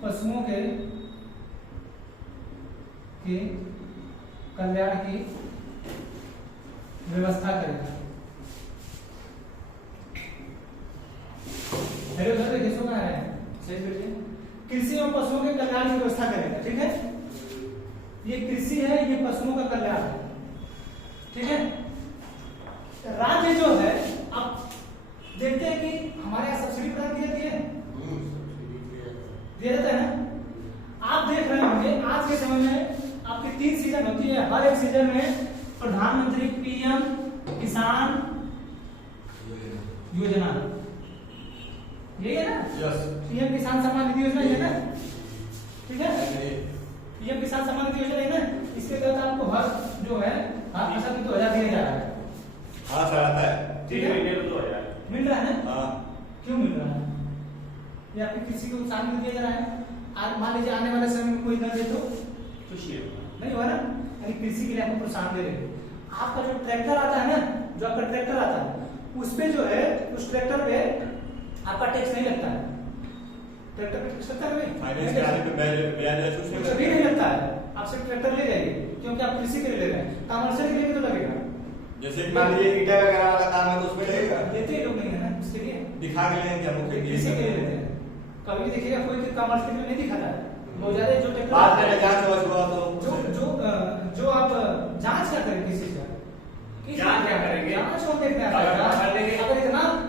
पशुओं के कल्याण की व्यवस्था करेगा। हेलो सर, देखिए सुना है सही बैठिए। कृषि एवं पशुओं के कल्याण की व्यवस्था करेगा, ठीक है। ये कृषि है, ये पशुओं का कल्याण है, ठीक है। राज्य जो है, अब देखते हैं कि हमारे यहाँ सब्सिडी प्रदान की जाती है, दिया जाता है ना। आप देख रहे होंगे आज के समय में आपकी 3 सीजन होती है, हर एक सीजन में प्रधानमंत्री पीएम किसान योजना, यही है ना। यस। पीएम किसान सम्मान निधि योजना है ना, ठीक है। पीएम किसान सम्मान निधि योजना है ना, इसके तहत आपको हर जो है हर फसल में 2000 दिया जा रहा है। हाँ सर, आता है। 3 महीने में 2000 मिल रहा है ना। हाँ। क्यों मिल रहा है? ये आपकी कृषि को नुकसान भी दिया जा रहा है। आज मान लीजिए आने वाले समय में कोई न दे तो खुशी है। नहीं हुआ ना, यानी कृषि के लिए आपको प्रोत्साहन दे रहे हैं। आपका जो ट्रैक्टर आता है ना, जो आपका ट्रैक्टर आता है, उस पे जो है उस ट्रैक्टर पे आपका टैक्स नहीं लगता है। ट्रैक्टर पे टैक्स लगता है नहीं? फाइनेंस कराने पे ब्याज कुछ भी नहीं लगता है। आप सिर्फ ट्रैक्टर ले जाइए, क्योंकि आप कृषि के लिए ले रहे हैं। कमर्शियल के लिए भी तो लगेगा। जैसे कि मान लीजिए ईटा वगैरह वाला काम है तो उसमें लगेगा। लेते ही लोग नहीं है ना उसके लिए, दिखा के लेंगे हम लोग कृषि के लिए लेते हैं। कभी भी देखिएगा कोई कमर्शियल में नहीं दिखाता है। बहुत ज्यादा जो ट्रैक्टर बात करें जांच हुआ तो जो आप जांच क्या करेंगे किसी का? जांच क्या करेंगे? जांच कौन देखने आता है? अगर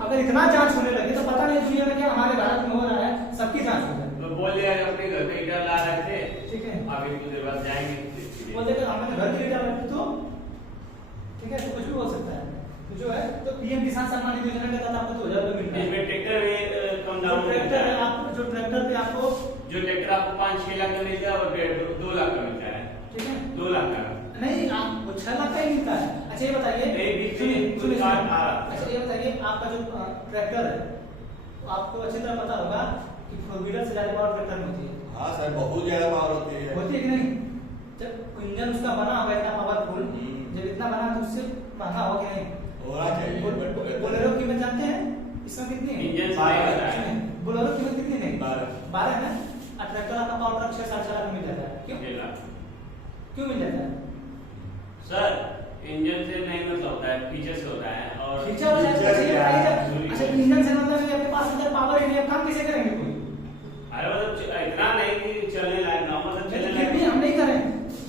अगर इतना जांच होने लगे तो पता नहीं दुनिया में क्या हमारे भारत में हो रहा है, सबकी जांच हो जाए। तो बोल दिया अपने घर पे ईटा ला रहे थे, ठीक है। अभी कुछ देर बाद जाएंगे। बोलते हैं हमने घर के लिए डाला तो ठीक है, तो कुछ भी हो सकता है। तो जो है तो पीएम किसान सम्मान निधि योजना के तहत आपको 2000 रुपए मिल रहा है। इसमें ट्रैक्टर भी कम दाम में ट्रैक्टर है, आप जो ट्रैक्टर पे आपको जो ट्रैक्टर आपको 5-6 लाख का मिलता है और 2 लाख का मिलता है, ठीक है 2 लाख का नहीं, आपको 6 लाख का ही मिलता है। अच्छा ये बताइए, नहीं, बीच में सुनिए, कुछ सुनिए, कार्ड सुनिए। आ रहा है। अच्छा ये बताइए, आपका जो ट्रैक्टर है तो आपको अच्छी तरह पता होगा कि 4 व्हीलर से ज्यादा पावर ट्रैक्टर में होती है। हाँ सर, बहुत ज्यादा पावर होती है। होती है कि नहीं? जब इंजन उसका बना होगा इतना पावरफुल, जब इतना बना तो उससे महंगा होगा कि नहीं? होना चाहिए। बोलेरो की कीमत जानते हैं इसमें कितनी है? इंजन से नहीं होता है। बोलेरो की कीमत कितनी नहीं? 12 है। और ट्रैक्टर आपका पावर ट्रक 6-7 लाख में मिल जाता है। क्यों 6 लाख। क्यों मिल जाता है? सर इंजन से नहीं मतलब होता है, फीचर से होता है। और फीचर हो जाता है। अच्छा इंजन से मतलब कि आपके पास अंदर पावर है, आप काम कैसे करेंगे कोई? अरे मतलब इतना नहीं कि चलने लायक ना, मतलब चलने फिर लायक भी हम नहीं करें।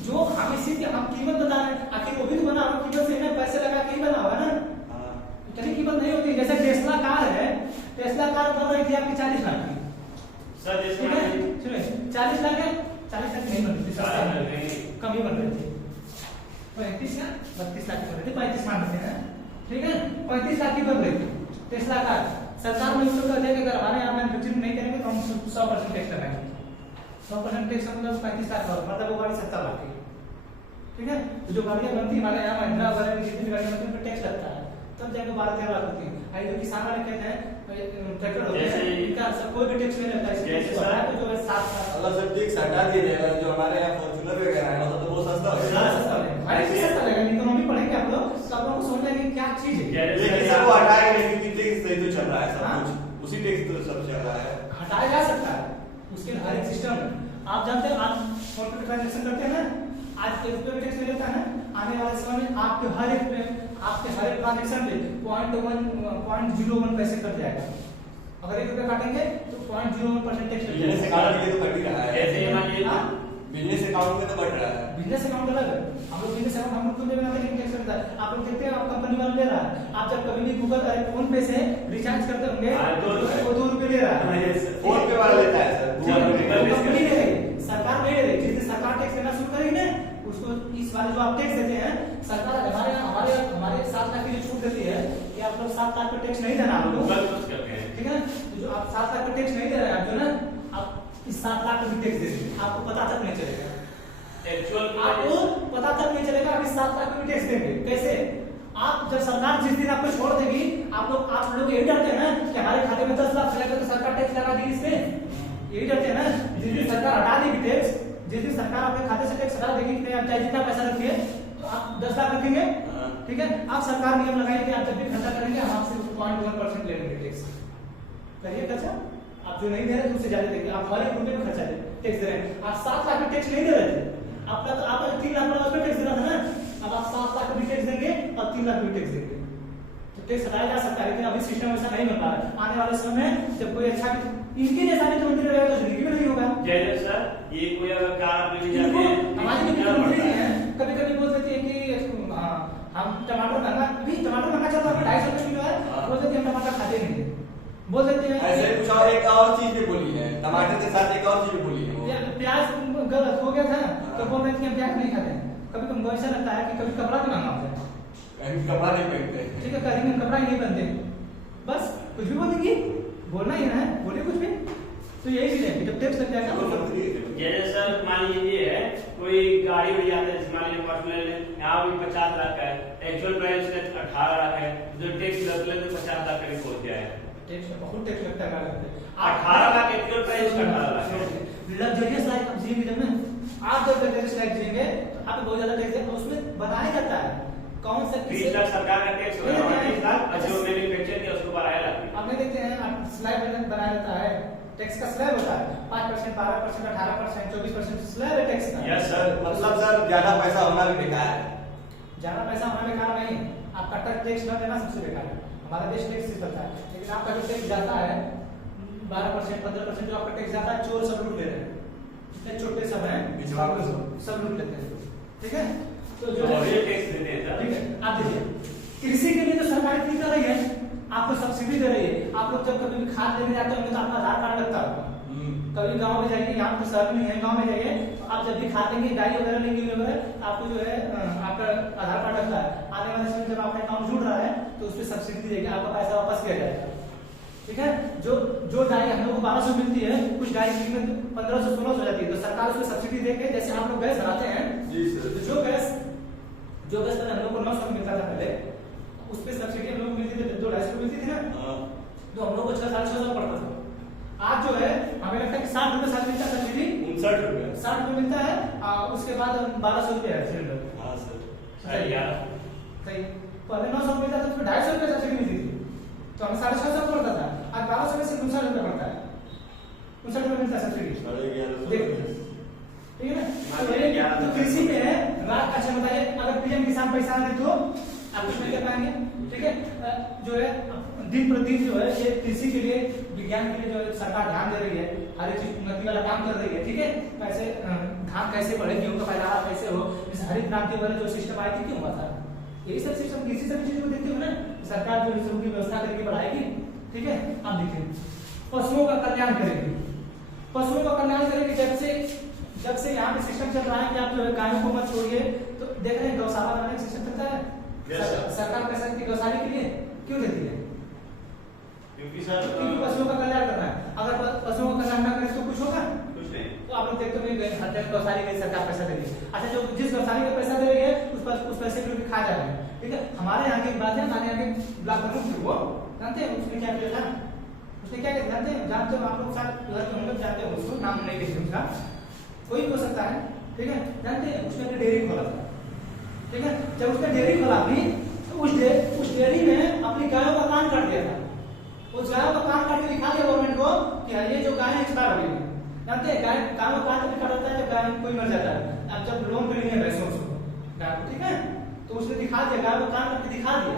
जो हम इसी की हम कीमत बता रहे हैं, आखिर वो भी तो बना रहा है, कीमत से ना पैसे लगा के ही बना हुआ है ना। इतनी कीमत नहीं होती। जैसे टेस्ला कार है, टेस्ला कार बन रही थी आपकी 40 लाख की। सर ठीक है, सुनिए 40 लाख है, 40 लाख नहीं बन रही थी, कम ही बन रही थी। 35 या 32 लाख की बन रही थी, 35 मान लेते हैं, ठीक है 35 लाख की बन रही थी टेस्ला कार। सरकार ने उसको कहा कि अगर हमारे यहाँ मैन्युफैक्चरिंग नहीं करेंगे तो हम 100% टैक्स लगाएंगे। 100% टैक्स मतलब 35 लाख का, मतलब वो गाड़ी 70 लाख की, ठीक है। तो जो गाड़ियाँ बनती हमारे यहाँ महिंद्रा वगैरह में जितनी गाड़ियाँ बनती है उन पर टैक्स लगता है, तब जाकर 12-13 लाख होती है। आई जो किसान वाले कहते हैं ट्रैक्टर होते हैं इनका सब कोई भी टैक्स नहीं लगता है, जैसे सर तो जो है 7 अगर सब टैक्स हटा दिए जाएगा, जो हमारे यहाँ फॉर्च्यूनर वगैरह है वो तो वो सस्ता हो ज़्यादा जाएगा। सस्ता लगेगा। भाई सस्ता लगेगा, इकोनॉमी पढ़ेंगे आप लोग तो आप लोगों को समझ में क्या चीज है। लेकिन सर वो हटाएंगे नहीं, क्योंकि टैक्स सही तो चल रहा है सब कुछ, उसी टैक्स तो सब चल रहा है। हटाया जा सकता है, उसके हर एक सिस्टम है। आप जानते हैं आप फोन पे ट्रांजैक्शन करते हैं ना, आज एक रुपये टैक्स नहीं लेता है ना, आने वाले समय में आपके हर एक ट्रांजैक्शन पे 0.01 पैसे कट जाएगा। अगर 1 रुपया काटेंगे तो 0.01% टैक्स लग बिजनेस जाएगा। अकाउंट में तो कट ही रहा है। जैसे ये मान लीजिए बिजनेस अकाउंट में तो कट रहा है। बिजनेस अकाउंट अलग है, हम लोग बिजनेस अकाउंट हम लोग खुद बनाते हैं, टैक्स लगता है। आप लोग देखते हैं आप कंपनी वाला ले रहा है, आप जब कभी भी गूगल फोन पे से रिचार्ज करते होंगे वो 2 रुपये ले रहा है, फोन पे वाला लेता है सर, कंपनी ले रही, सरकार नहीं ले रही। जिस दिन सरकार टैक्स देना शुरू करेगी ना, उसको इस वाले जो आप टैक्स देते हैं, सरकार हमारे 7 लाख की जो छूट देती है कि आप लोग 7 लाख का टैक्स नहीं देना, आप लोग ठीक है। तो जो आप 7 लाख का टैक्स नहीं दे रहे हैं, आप जो ना आप इस 7 लाख का भी टैक्स दे देंगे, आपको पता तक नहीं चलेगा। एक्चुअल आपको पता तक नहीं चलेगा आप इस 7 लाख का भी टैक्स देंगे कैसे? आप जब सरकार जिस दिन आपको छोड़ देगी, आप लोग यही डरते हैं ना कि हमारे खाते में 10 लाख चलेगा तो सरकार टैक्स लगा देगी इसमें, यही डरते हैं ना। जिस दिन सरकार हटा देगी टैक्स, जिस दिन सरकार आपके खाते से टैक्स हटा देगी, आप चाहे जितना पैसा रखिए तो आप 10 लाख रखेंगे, ठीक है। आप सरकार नियम लगाएगी कि आप जब भी खर्चा करेंगे हम आपसे 0.1% ले लेंगे टैक्स। करिए खर्चा, आप जो नहीं दे रहे उससे ज्यादा देंगे, आप हर एक रुपये में खर्चा टैक्स दे रहे हैं। आप 7 लाख में टैक्स नहीं दे रहे थे, आपका तो 3 लाख वाला उसमें टैक्स देना था ना, अब आप 7 लाख भी टैक्स देंगे और 3 लाख भी टैक्स देंगे। तो टैक्स हटाया जा सकता है, लेकिन अभी सिस्टम ऐसा नहीं बन रहा है। आने वाले समय में जब कोई अच्छा इनके जैसा भी मंत्री रहेगा तो जिंदगी में नहीं होगा। जय सर, ये कोई अगर कार आप लेके जाते इनको हैं, हमारी जो मंत्री हैं कभी कभी बोल देती है कि हम टमाटर महंगा, अभी टमाटर महंगा चल रहा है, 250 रुपए किलो है, बोल देती है हम टमाटर खाते नहीं, बोल देती है ऐसे कुछ और एक और चीज भी बोली है, टमाटर के साथ एक और चीज भी बोली है वो। या प्याज गलत हो गया था तो बोल रहे थे हम प्याज नहीं खाते हैं। कभी कभी ऐसा लगता है कि कभी कपड़ा भी महंगा हो जाए, कहीं कपड़ा नहीं पहनते, ठीक है, कहीं में कपड़ा ही नहीं बनते, बस कुछ भी बोलेंगी, बोलना ही ना है, बोले कुछ भी। तो यही चीज है कि जब टैक्स लग जाएगा वो तो मंत्री थे। जैसे सर मान लीजिए है कोई गाड़ी उड़ जाता है, मान लीजिए पर्सनल यहाँ भी 50 लाख का है, एक्चुअल प्राइस उसका 18 लाख है, जो टैक्स लग ले तो 50 लाख करीब पहुंच जाए। टैक्स बहुत टैक्स लगता है, 18 लाख एक्चुअल प्राइस का 18 लाख है। लग्जरियस लाइफ आप जिएंगे जब ना, आप जब लग्जरियस लाइफ जिएंगे तो आप बहुत ज्यादा टैक्स है, उसमें बताया जाता है कौन सा 20 लाख सरकार का टैक्स होगा, 20 लाख जो मैन्युफैक्चर किया उसको बढ़ाया लाख। आपने देखते हैं आप स्लैब बनाया जाता है, टैक्स का स्लैब होता है 5%, 12%, 18%, 24% स्लैब है टैक्स का। यस सर, मतलब सर ज्यादा पैसा होना भी बेकार है। ज्यादा पैसा होना बेकार नहीं है, आपका टैक्स न देना सबसे बेकार है। हमारा देश टैक्स से चलता है, लेकिन आपका जो टैक्स जाता है 12%, 15% जो आपका टैक्स जाता है, चोर सब लूट ले रहे हैं, जितने छोटे सब हैं बिचवा के सब लूट लेते हैं, ठीक है। तो जो और ये टैक्स देते हैं सर, ठीक है, आप देखिए कृषि के लिए तो सरकार क्या कर रही है, आपको सब्सिडी दे रही है। आप लोग जब कभी भी खाद लेने जाते होंगे तो आपका आधार कार्ड लगता होगा, कभी गांव में जाइए, यहाँ तो शहर में नहीं है, गांव में जाइए तो आप जब भी खाद लेंगे, डाई वगैरह लेंगे वगैरह, आपको जो है आपका आधार कार्ड लगता है। आने वाले समय जब आपका अकाउंट जुड़ रहा है तो उस पर सब्सिडी देके आपका पैसा वापस किया जाएगा, ठीक है। जो डाई हम लोग को 1200 मिलती है, कुछ डाई की कीमत 1500 1600 हो जाती है, तो सरकार उसको सब्सिडी देके, जैसे आप लोग गैस भराते हैं जी सर, तो जो गैस पहले हम लोग को 900 मिलता था पहले, उस पे सब्सिडी हम लोग को मिलती थी 250 मिलती थी ना, तो हम लोग को 6,500 पड़ता था। आज जो है हमें लगता है कि 60 रुपए साल मिलता है सब्सिडी, 59 रुपए 60 रुपए मिलता है, उसके बाद 1200 रुपए है सिलेंडर। हाँ सर, सही यार, सही, पहले 900 मिलता था, उसमें 250 रुपए सब्सिडी मिलती थी, तो हमें 650 पड़ता था। आज 1200 में से 59 रुपए पड़ता है, 59 रुपए मिलता है सब्सिडी, देखिए, ठीक है ना। तो कृषि में है रात का, अच्छा बताइए, अगर पीएम किसान पैसा दे तो आप कुछ नहीं कर पाएंगे, ठीक है। जो है दिन प्रतिदिन जो है ये कृषि के लिए, विज्ञान के लिए जो है सरकार ध्यान दे रही है, हर एक चीज उन्नति वाला काम कर रही है, ठीक है। कैसे धान कैसे बढ़े, गेहूं का पैदावार कैसे हो, जैसे हरित क्रांति वाला जो सिस्टम आई थी, क्यों हुआ था, यही सब सिस्टम कृषि सभी चीजों को देखते हो ना, सरकार जो सबकी व्यवस्था करके बढ़ाएगी, ठीक है। आप देखिए पशुओं का कल्याण करेगी, पशुओं का कल्याण करेगी। जब से यहाँ पे सिस्टम चल रहा है कि आप जो है गायों को मत छोड़िए, तो देख रहे हैं गौशाला बनाने का सिस्टम चलता है, सरकार पैसा की गौशाले के लिए क्यों देती है, क्योंकि सर पशुओं का कल्याण करना है। अगर पशुओं का कल्याण ना करें तो कुछ होगा कुछ नहीं। तो आप लोग देखते होंगे हर टाइम गौशाले के सरकार पैसा दे रही है। अच्छा, जो जिस गौशाले का पैसा दे रही है उस पैसे को लोग खा जा रहे हैं, ठीक है। हमारे यहाँ की बात है, हमारे यहाँ के ब्लॉक प्रमुख थे, वो जानते हैं उसने क्या किया था, उसने क्या किया जानते हो आप लोग, शायद उधर के हम लोग जानते हो, उसको नाम नहीं लेते उसका, कोई हो सकता है, ठीक है। जानते हैं उसने अपनी डेयरी खोला था, ठीक है। जब उसने डेयरी खोला अपनी, तो उस डेयरी में अपनी गायों का कान काट दिया था, उस गायों का कान काट के दिखा दिया गवर्नमेंट को कि ये जो गाय एक्सपायर हो गई। जानते हैं गाय कान का कान काट होता है जब गाय कोई मर जाता है, अब जब लोन पे लेंगे भैंसों को गाय को, ठीक है, तो उसने दिखा दिया, गाय को कान काट के दिखा दिया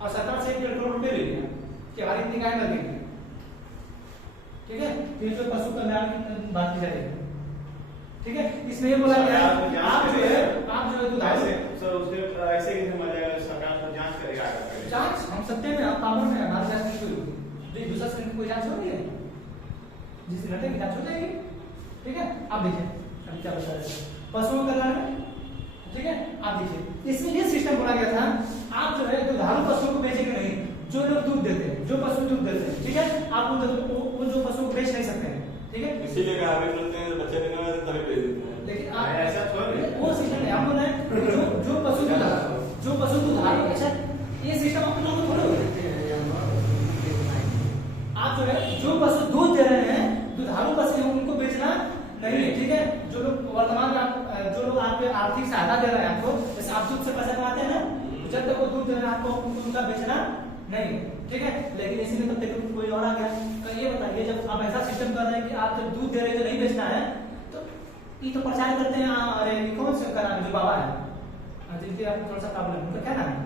और सरकार से 1 करोड़ रुपए ले लिया कि हमारी इतनी गाय मर गई, ठीक है। ये जो पशु कल्याण की बात की जाएगी, ठीक है। इसमें ये बोला गया आप जो है दुधारू सर उसने ऐसे ही समझ आएगा, सरकार तो जांच करेगा, जांच हम सत्य में पावर में हमारे जांच नहीं होगी, जो दूसरा श्रेणी कोई जांच होगी है, जिस घंटे की जांच हो जाएगी, ठीक है। आप देखिए अभी क्या बता रहे हैं पशुओं का कल्याण, ठीक है। आप देखिए इसमें ये सिस्टम बोला गया था, आप जो है दुधारू पशुओं को बेचेंगे नहीं, जो लोग दूध देते हैं, जो पशु दूध देते हैं, ठीक है, आप उन जो पशुओं को बेच नहीं सकते हैं, ठीक है। इसीलिए गाय भी मिलते हैं, बच्चे देने वाले तभी बेच देते हैं, लेकिन आप ऐसा थोड़ी वो सिस्टम है, हम बोल रहे हैं जो पशु दुधारू, अच्छा ये सिस्टम आपको ना थोड़े हो आप जो है जो पशु दूध दे रहे हैं, दुधारू पशु हैं, उनको बेचना नहीं है, ठीक है। जो लोग वर्तमान में जो लोग आपको आर्थिक सहायता दे रहे हैं, आपको जैसे आप दूध से पैसा कमाते हैं ना, तो जब तक वो दूध दे रहे हैं आपको उनका बेचना नहीं, ठीक है। लेकिन इसी में तब तक कोई और आ गया, तो ये बताइए जब आप ऐसा सिस्टम कर रहे हैं कि आप जब दूध दे रहे हैं तो नहीं बेचना है, तो ये तो प्रचार करते हैं। अरे कौन से करा जो बाबा है जिनकी आपको थोड़ा सा प्रॉब्लम, उनका क्या नाम है,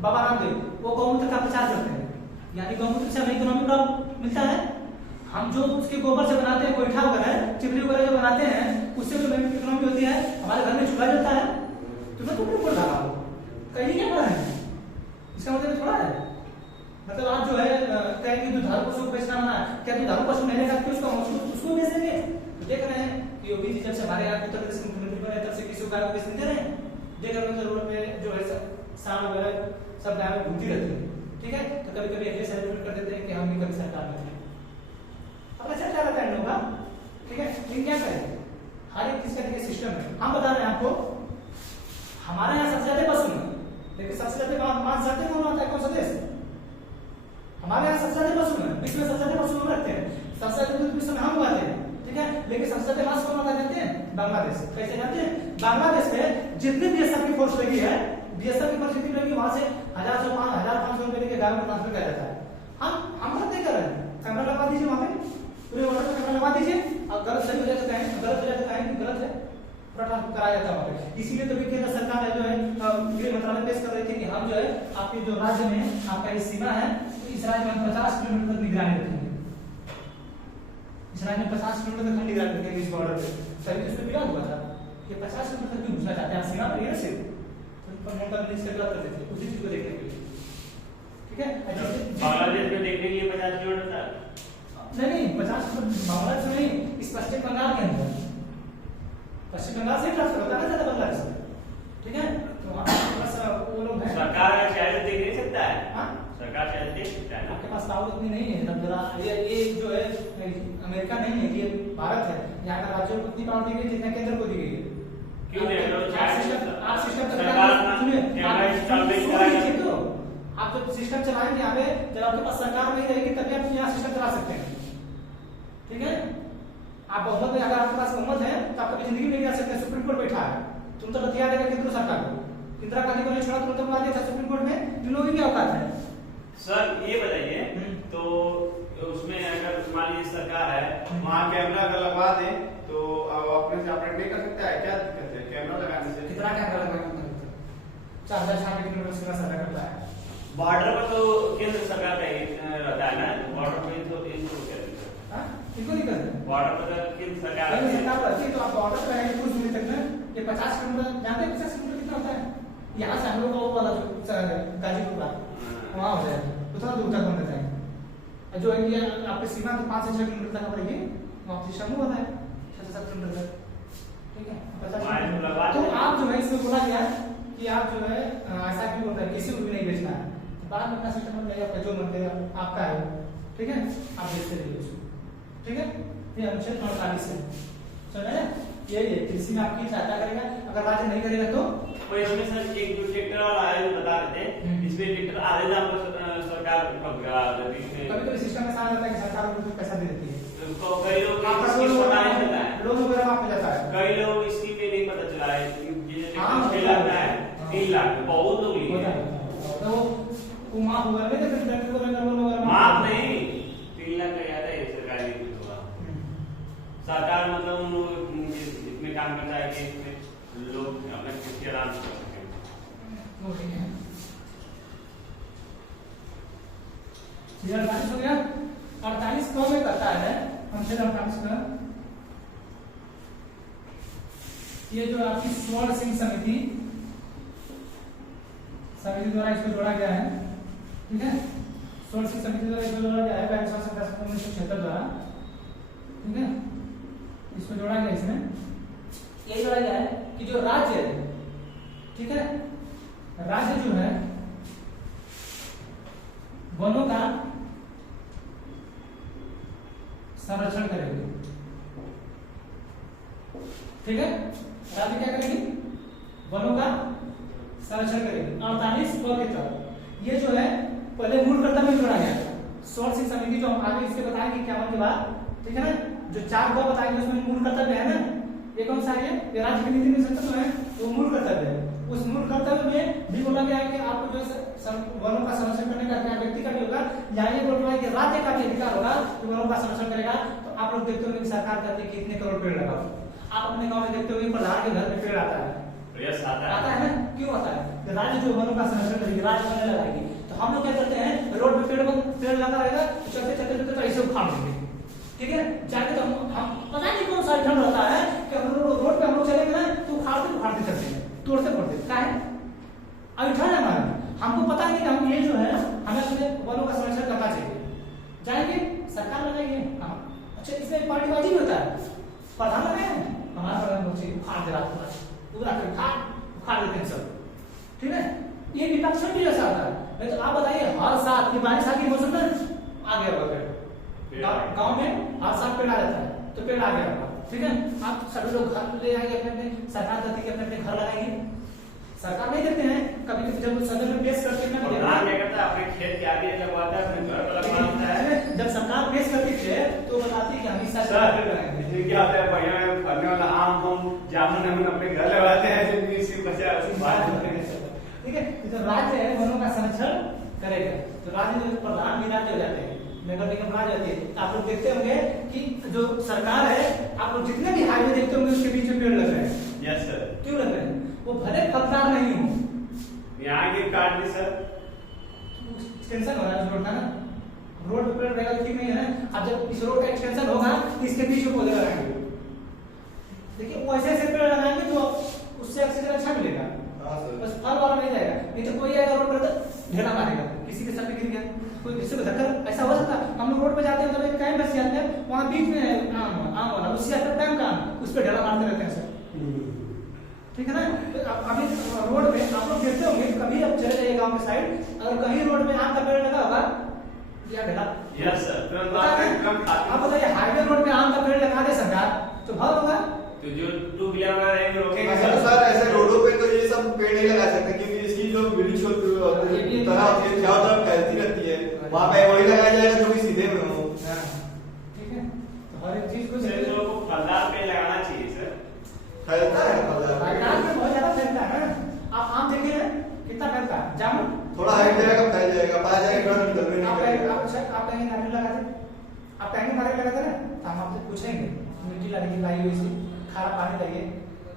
बाबा रामदेव, वो गौमूत्र का प्रचार करते हैं, यानी गौमूत्र से हमें इकोनॉमिक लाभ मिलता है। हम जो उसके गोबर से बनाते हैं, गोईठा वगैरह, चिपड़ी वगैरह जो बनाते हैं, उससे जो इकोनॉमी होती है। हमारे घर में चूल्हा जलता है, तुम्हें तुम बोल रहा हो कहीं क्या कर रहे हैं, इसका मतलब थोड़ा है। मतलब आप जो है कहेंगे दुधारू पशु को बेचना मना है, क्या दुधारू पशु नहीं रहेगा कि उसको बेचेंगे? देख रहे हैं कि योगी जी जब से हमारे यहाँ उत्तर प्रदेश के मुख्यमंत्री बने तब से किसी गाय को बेचने दे रहे हैं। देख रहे हैं रोड पे जो है सांड वगैरह सब गाय घूमती रहती है, ठीक है। तो कभी कभी ऐसे सेलिब्रेट कर देते हैं कि हम भी कभी सरकार में थे, अपना चर्चा रहता है लोग, ठीक है। लेकिन क्या करें, हर एक चीज का देखिए सिस्टम है। हम बता रहे हैं आपको, हमारे यहाँ सबसे ज्यादा पशु है, लेकिन सबसे ज्यादा मांस जाते कौन आता है, कौन सा देश? हमारे यहाँ सबसे ज्यादा पशु है, विश्व में सबसे ज्यादा पशु हम रखते हैं, सबसे ज्यादा दूध विश्व में हम उगाते हैं, ठीक है। लेकिन सबसे ज्यादा मांस कौन आता जानते हैं? बांग्लादेश। कैसे जानते हैं? बांग्लादेश में जितने बीएसएफ की फोर्स लगी है, बीएसएफ की फोर्स जितनी लगी, वहां से 1500 रुपए के गायों को ट्रांसफर किया जाता है। हम बात नहीं कर रहे हैं, कैमरा लगा दीजिए वहां पे, पूरे ऑर्डर पे कैमरा लगा दीजिए। और गलत सही हो जाए तो कहें, गलत हो जाए तो कहें कि गलत है, पूरा ट्रांसफर कराया जाता है वहां पे। इसीलिए तो केंद्र सरकार है जो है गृह मंत्रालय पेश कर रही थी कि हम जो है आपके जो राज्य में आपका ये सीमा है, तो इस राज्य में 50 किलोमीटर तक निगरानी रखेंगे, इस राज्य में 50 किलोमीटर तक निगरानी रखेंगे इस बॉर्डर पे। तभी तो इसमें विवाद हुआ था कि 50 किलोमीटर तक क्यों घुसना चाहते हैं आप सीमा पर, ये सिर्फ तो ममता मिनिस्टर गलत करते थे उसी चीज को देखने के लिए, ठीक है। बांग्लादेश में देखने के लिए 50 किलोमीटर तक नहीं 50 बांग्लादेश में नहीं, इस पश्चिम बंगाल के अंदर, पश्चिम बंगाल से ट्रांसफर होता है ना ज्यादा बांग्लादेश में, ठीक है। तो वहाँ बस वो लोग हैं, सरकार शायद देख नहीं सकता है, हाँ सरकार शायद देख सकता है। आपके पास ताकत इतनी नहीं है, तब जरा ये जो है अमेरिका नहीं है, ये भारत है, यहाँ का राज्यों को उतनी पावर दी गई जितना केंद्र को दी गई है। क्यों नहीं? आप सिस्टम सरकार तो आप जब सिस्टम चलाएंगे यहाँ पे, जब आपके पास सरकार नहीं रहेगी तभी आप यहाँ सिस्टम चला सकते हैं, ठीक है। आप बहुमत में, अगर आपके पास बहुमत है तो आप कभी जिंदगी में नहीं जा सकते। सुप्रीम कोर्ट बैठा है, तुम तो बतिया देगा केंद्र सरकार को, इंदिरा गांधी को नहीं छोड़ा, तुम तो बुला दिया सुप्रीम कोर्ट में, इन लोगों की क्या औकात है? सर ये बताइए, तो उसमें अगर मान लीजिए सरकार है, वहाँ कैमरा अगर लगवा दे तो अपने से ऑपरेट नहीं कर सकता है, क्या दिक्कत है कैमरा लगाने से? कितना कैमरा लगाना 4000 किलोमीटर सीमा सरकार करता है। बॉर्डर पर तो केंद्र सरकार का रहता है ना, बॉर्डर पे तो इनको क्या दिक्कत है? हाँ इनको दिक्कत है, बॉर्डर पर तो केंद्र सरकार रहती है, तो आप बॉर्डर पे रहेंगे कुछ दूरी तक में, ये 50 किलोमीटर जानते हैं 50 किलोमीटर कितना होता है? यहाँ से हम लोग का वो वाला जो गाजीपुर का वहाँ हो जाएगा, उतना दूर तक हम रहते हैं। जो है ये आपकी सीमा तो 5 से 6 किलोमीटर तक पड़ेगी, वहाँ से शम्मू होता है 6-7 किलोमीटर तक, ठीक है। 50 किलोमीटर तो आप जो है इसमें बोला गया कि आप जो है ऐसा क्यों होता है, किसी को भी नहीं बेचना है, बाद में अपना सिस्टम बन जाएगा, आपका जो मन करेगा आपका है, ठीक है, आप बेचते रहिए उसको, ठीक है। ये अनुच्छेद 49 है, समझ रहे? यही है, कृषि में आपकी सहायता करेगा, अगर राज्य नहीं करेगा तो इसमें सर एक जो ट्रैक्टर वाला है वो बता रहे थे, इसमें ट्रैक्टर आधे दाम पर सरकार भगा देती है। कभी-कभी सिस्टम में साथ आता है कि सरकार उनको पैसा दे देती है, तो कई लोग आपका इसकी पता नहीं चलता है, लोन वगैरह माफ हो जाता है, कई लोग इसकी पे नहीं पता चला है, जिन्हें 6 लाख का है 3 लाख बहुत लोग लिए हैं, तो वो माफ होगा नहीं, तो फिर ट्रैक्टर को लेकर लोन वगैरह माफ नहीं 3 लाख का याद है सरकारी होगा, सरकार मतलब इसमें काम करता है कि इसमें लोग अपने कृषि आराम से कर सकें। ठीक है, ये 48 हो गया। 48 कौन में करता है हमसे 48 का, ये जो आपकी स्वर्ण सिंह समिति द्वारा इसको जोड़ा गया है, ठीक है। स्वर्ण सिंह समिति द्वारा इसको जोड़ा गया है 1976 द्वारा, ठीक है, इसको जोड़ा गया। इसमें ये जोड़ा गया है कि जो राज्य है, ठीक है, राज्य जो है वनों का संरक्षण करेंगे, ठीक है। राज्य क्या करेंगे? वनों का संरक्षण करेंगे। 48 के तहत ये जो है पहले मूल कर्तव्य जोड़ा गया था। स्वर्ण सिंह समिति जो हम आगे इससे बताएंगे 51 के बाद, ठीक है ना, जो 4 गौ बताएंगे उसमें मूल कर्तव्य है ना, ये कौन सा है? ये राज्य के नीति में संतुष्ट है, वो मूल कर्तव्य है। उस मूल कर्तव्य में भी बोला गया है कि आपको जो वनों का संरक्षण करने का अधिकार व्यक्ति का भी होगा, या ये बोल रहा है कि राज्य का भी अधिकार होगा कि वनों का संरक्षण करेगा। तो आप लोग देखते होंगे कि सरकार कहती है कि इतने करोड़ पेड़ लगाओ, आप अपने गांव में देखते होंगे प्रधान के घर में पेड़ आता है, आता है ना, क्यों आता है? राज्य जो वनों का संरक्षण करेगी, राज्य वने लगाएगी, तो हम लोग क्या करते हैं, रोड पे पेड़ लगा रहेगा तो चलते तो ऐसे उखाड़ देंगे, ठीक है। जाके तो हम पता नहीं कौन सा ठंड रहता है कि हम रोड पे हम लोग चलेंगे ना तो उखाड़ते चलते हैं, तोड़ते क्या है अभी ठंड है हमारा, हमको पता नहीं कि हम ये जो है हमें अपने वनों का संरक्षण करना चाहिए, जाएंगे सरकार लगाएंगे हम। अच्छा इसमें पार्टीबाजी भी होता है, प्रधान लगाए हमारा प्रधान उखाड़ दे रहा पूरा उखाड़ देते हैं सब, ठीक है। ये विपक्ष भी जैसा आता है। नहीं तो आप बताइए हर साल ये बारिश के मौसम में आ गया होगा पेड़, गाँव में हर साल पेड़ आ जाता है तो पेड़ आ गया होगा, ठीक है। आप सभी लोग घर ले आएंगे अपने सरकार कहती है अपने घर लगाएंगे, सरकार नहीं देते हैं। कभी जब सदन में पेश करते हैं प्रधान क्या करता है, अपने खेत के आगे लगवाता है, अपने घर पर लगवाता है। जब सरकार पेश करती है तो बताती है कि हम इस साल पेड़ लगाएंगे। इसमें क्या होता है, बढ़िया फलने वाला आम जामुन हम अपने घर लगाते हैं, इसी बचा उसी बात ठीक है। तो राज्य है वनों का संरक्षण करेगा, तो राज्य में प्रधान भी राज्य हो जाते हैं, नगर निगम राज्य होती है। आप लोग देखते होंगे कि जो सरकार है, आप लोग जितने भी हाईवे देखते होंगे उसके बीच में पेड़ लग रहे हैं। Yes sir. क्यों लग रहे हैं? वो भले फलदार नहीं हो, यहाँ के काट दी सर, एक्सटेंशन हो रहा है रोड का ना, रोड पे पेड़ रहेगा ठीक नहीं है ना। अब जब इस रोड का एक्सटेंशन होगा इसके बीच में पौधे लगाएंगे, देखिए वो ऐसे पेड़ लगाएंगे तो उससे ऑक्सीजन अच्छा मिलेगा, बस फल वाला नहीं जाएगा। नहीं तो कोई आएगा रोड पर तो ढेला मारेगा, किसी के सर पे गिर गया, कोई किसी को धक्का, ऐसा हो सकता है। हम लोग रोड पे जाते हैं तो एक कैंप बस जाते हैं, वहां बीच में आम वाला उसी आता टाइम का उस पे ढेला मारते रहते हैं सर, ठीक है ना। तो अभी रोड पे आप लोग देखते होंगे, कभी अब चले जाइए गांव के साइड, अगर कहीं रोड पे आम का पेड़ लगा होगा या ढेला, यस सर। आप बताइए हाईवे रोड पे आम का पेड़ लगा दे सरकार तो भाव होगा, तो जो टू व्हीलर वाला रहेंगे रोकेंगे सर। ऐसे रोडों पे तो ये सब पेड़ नहीं लगा सकते क्योंकि इसकी जो वृक्ष तरह होती है चारों तरफ फैलती रहती है, वहाँ पे वही लगाया जाएगा जो भी सीधे में हो, ठीक है। तो हर एक चीज को फलदार पेड़ लगाना चाहिए सर, फैलता है फलदार में बहुत ज्यादा फैलता है ना। आप आम देखिए ना कितना फैलता है, जामुन थोड़ा हाइट जाएगा फैल जाएगा, पाया जाएगा निकलने नहीं आप करेगा। आप कहीं नारियल लगाते, आप कहीं नारियल लगाते ना तो हम आपसे पूछेंगे मिट्टी लगेगी लाई हुई सी, खारा पानी लगे,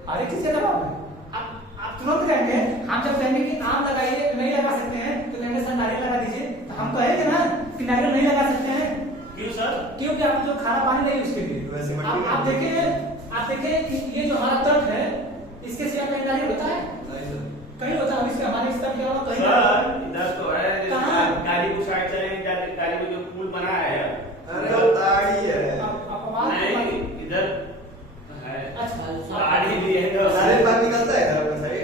हर एक चीज का जवाब है। आप तुरंत कहेंगे, हम जब कहेंगे कि आम लगाइए नहीं लगा सकते हैं तो कहेंगे सर नारियल लगा दीजिए, तो हम कहेंगे ना कि नारियल नहीं लगा सकते हैं। क्यों सर? क्योंकि आप जो खारा पानी लगे उसके लिए आप देखिए कि ये जो हमारा तट है इसके सिवा कहीं नारियल होता है? कहीं होता है? इसके हमारे इस तट के अलावा कहीं सर इधर तो है, गाड़ी को साइड चलेंगे, गाड़ी को जो पुल बनाया है, अरे वो ताड़ी है, नहीं इधर है, अच्छा गाड़ी भी है तो नारियल पानी निकलता है घर पे साइड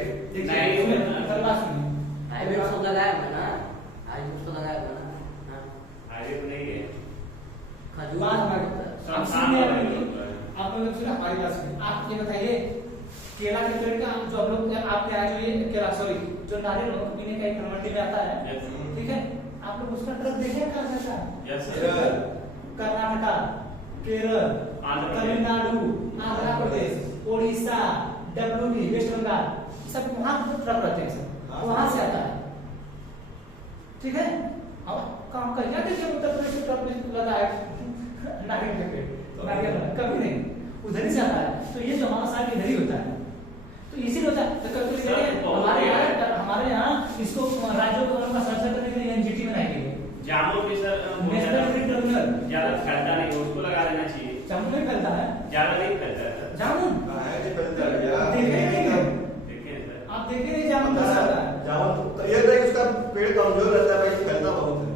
नहीं हाईवे उसको लगाया है ना, हाईवे उसको लगाया है ना, हाईवे नहीं है, खजूर आप लोग सुना हमारी बात सुनिए। आप ये बताइए केला के पेड़ का जो हम लोग आपके यहाँ जो ये केला सॉरी जो नारियल पीने का एक मंडी में आता है, ठीक है, आप लोग उसका ट्रक देखे कहाँ जाता है? कर्नाटका, केरल, तमिलनाडु, आंध्र प्रदेश, ओडिशा, डब्ल्यूबी, वेस्ट बंगाल, सब वहाँ ट्रक रहते हैं सर, वहाँ से आता है, ठीक है। अब काम कहिए देखिए उत्तर प्रदेश में ट्रक लगा है नारियल के पेड़, नारियल कभी नहीं, उधर ही से आता है। तो ये जो हमारा साइड इधर ही होता है, तो इसीलिए होता है। तो कभी हमारे यहाँ इसको राज्यों को का संरक्षण करने के लिए एनजीटी बनाई गई है। जामुन भी सर नेशनल ग्रीन ट्रिब्यूनल ज्यादा फैलता नहीं, उसको लगा देना चाहिए, जामुन नहीं फैलता है, ज्यादा नहीं फैलता है सर। जामुन देखिए सर, आप देखिए नहीं जामुन कैसा होता है, जामुन तो ये नहीं उसका पेड़ कमजोर रहता है भाई, फैलता बहुत है,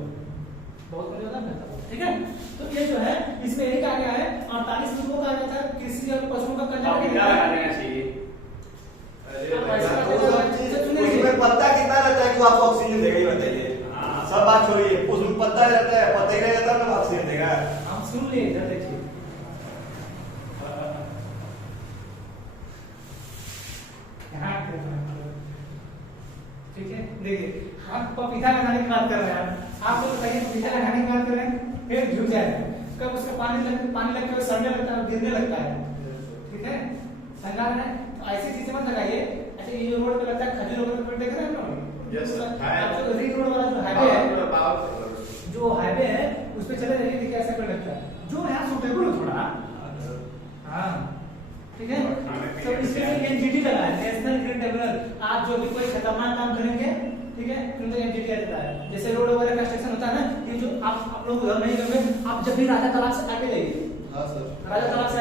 बहुत बढ़िया होता है, ठीक है। तो ये जो है इसमें यही कहा गया है 48 लोगों का कहा था कृषि और पशुओं का कल्याण लगा देना चाहिए। उसमें पत्ता कितना रहता है कि आपको ऑक्सीजन देगा, ही बताइए। सब बात छोड़िए, उसमें पत्ता रहता है, पत्ता ही नहीं रहता तो ऑक्सीजन देगा। हम सुन लिए इधर देखिए, ठीक है। देखिए हम पपीता लगाने की बात कर रहे हैं, आप लोग बताइए पपीता लगाने की बात कर रहे हैं, फिर झुक जाए कब उसका पानी लग के सड़ने लगता है, गिरने लगता है, ठीक है। सरकार ने ऐसी चीजें मत लगाइए। अच्छा ये जो रोड पे लगता है खजूर वगैरह पेड़ देख रहे हैं हम लोग, यस जो रिंग रोड वाला जो हाईवे है, जो हाईवे है उस पे चले जाइए, देखिए ऐसा पेड़ लगता है जो यहाँ सूटेबल हो थोड़ा, हाँ ठीक है। तो इसके लिए एनजीटी लगा है, नेशनल ग्रीन ट्रिब्यूनल। आप जो भी कोई खतरनाक काम करेंगे ठीक है, फिर तो एनजीटी आ जाता है। जैसे रोड वगैरह कंस्ट्रक्शन होता है ना, ये जो आप लोग उधर नहीं गए, आप जब भी राजा तालाब से आगे जाइए, हाँ सर, राजा तालाब से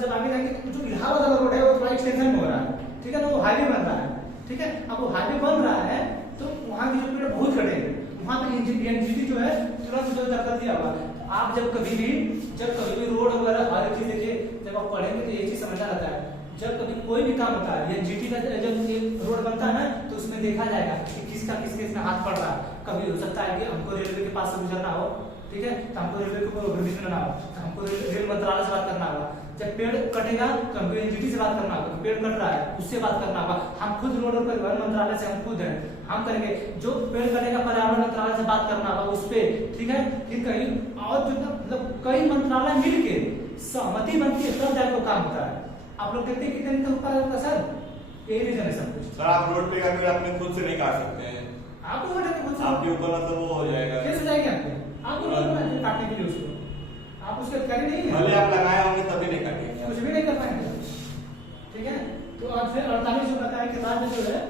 जब आगे जाएंगे जो इलाहाबाद वाला रोड है वो थोड़ा एक्सटेंशन में हो रहा है, ठीक है ना, वो हाईवे बन रहा है, ठीक है। अब वो हाईवे बन रहा है तो वहाँ की जो पेड़ बहुत कटेंगे, वहाँ पे एनजीटी जो है तुरंत जो कर दिया हुआ। आप जब कभी भी रोड वगैरह हर एक चीज देखिए, जब आप पढ़ेंगे तो ये चीज समझना रहता है। जब कभी कोई भी काम होता है एनजीटी का जब एक रोड बनता है ना, तो उसमें देखा जाएगा कि किसका किसके इसमें हाथ पड़ रहा है। कभी हो सकता है कि हमको रेलवे के पास से गुजरना हो, ठीक है, तो हमको रेलवे के ऊपर ओवरब्रिज बनाना हो, तो हमको रेल मंत्रालय से बात करना होगा। जब पेड़ कटेगा तो हमको एनजीटी से बात करना होगा, पेड़ कट रहा है उससे बात करना होगा। हम खुद रोड और परिवहन मंत्रालय से हम खुद हैं, हम करेंगे। जो पेड़ कटेगा पर्यावरण मंत्रालय से बात करना होगा उस पे, ठीक है। फिर कहीं और जो मतलब कई मंत्रालय मिलके सहमति बनती है तब जाकर काम होता है। आप लोग देखते हैं कितने दिन तक होता है सर, यही रीजन है सब कुछ। सर आप रोड पे का पेड़ अपने खुद से नहीं काट सकते हैं, आप लोग खुद से आपके ऊपर मतलब वो हो जाएगा, कैसे जाएंगे आपको रोड काटने के लिए उसको, आप उसके अधिकारी नहीं है, भले आप लगाए होंगे तभी नहीं काटेंगे, कुछ भी नहीं कर पाएंगे, ठीक है। तो और फिर 48 जो बताया कि राज्य जो है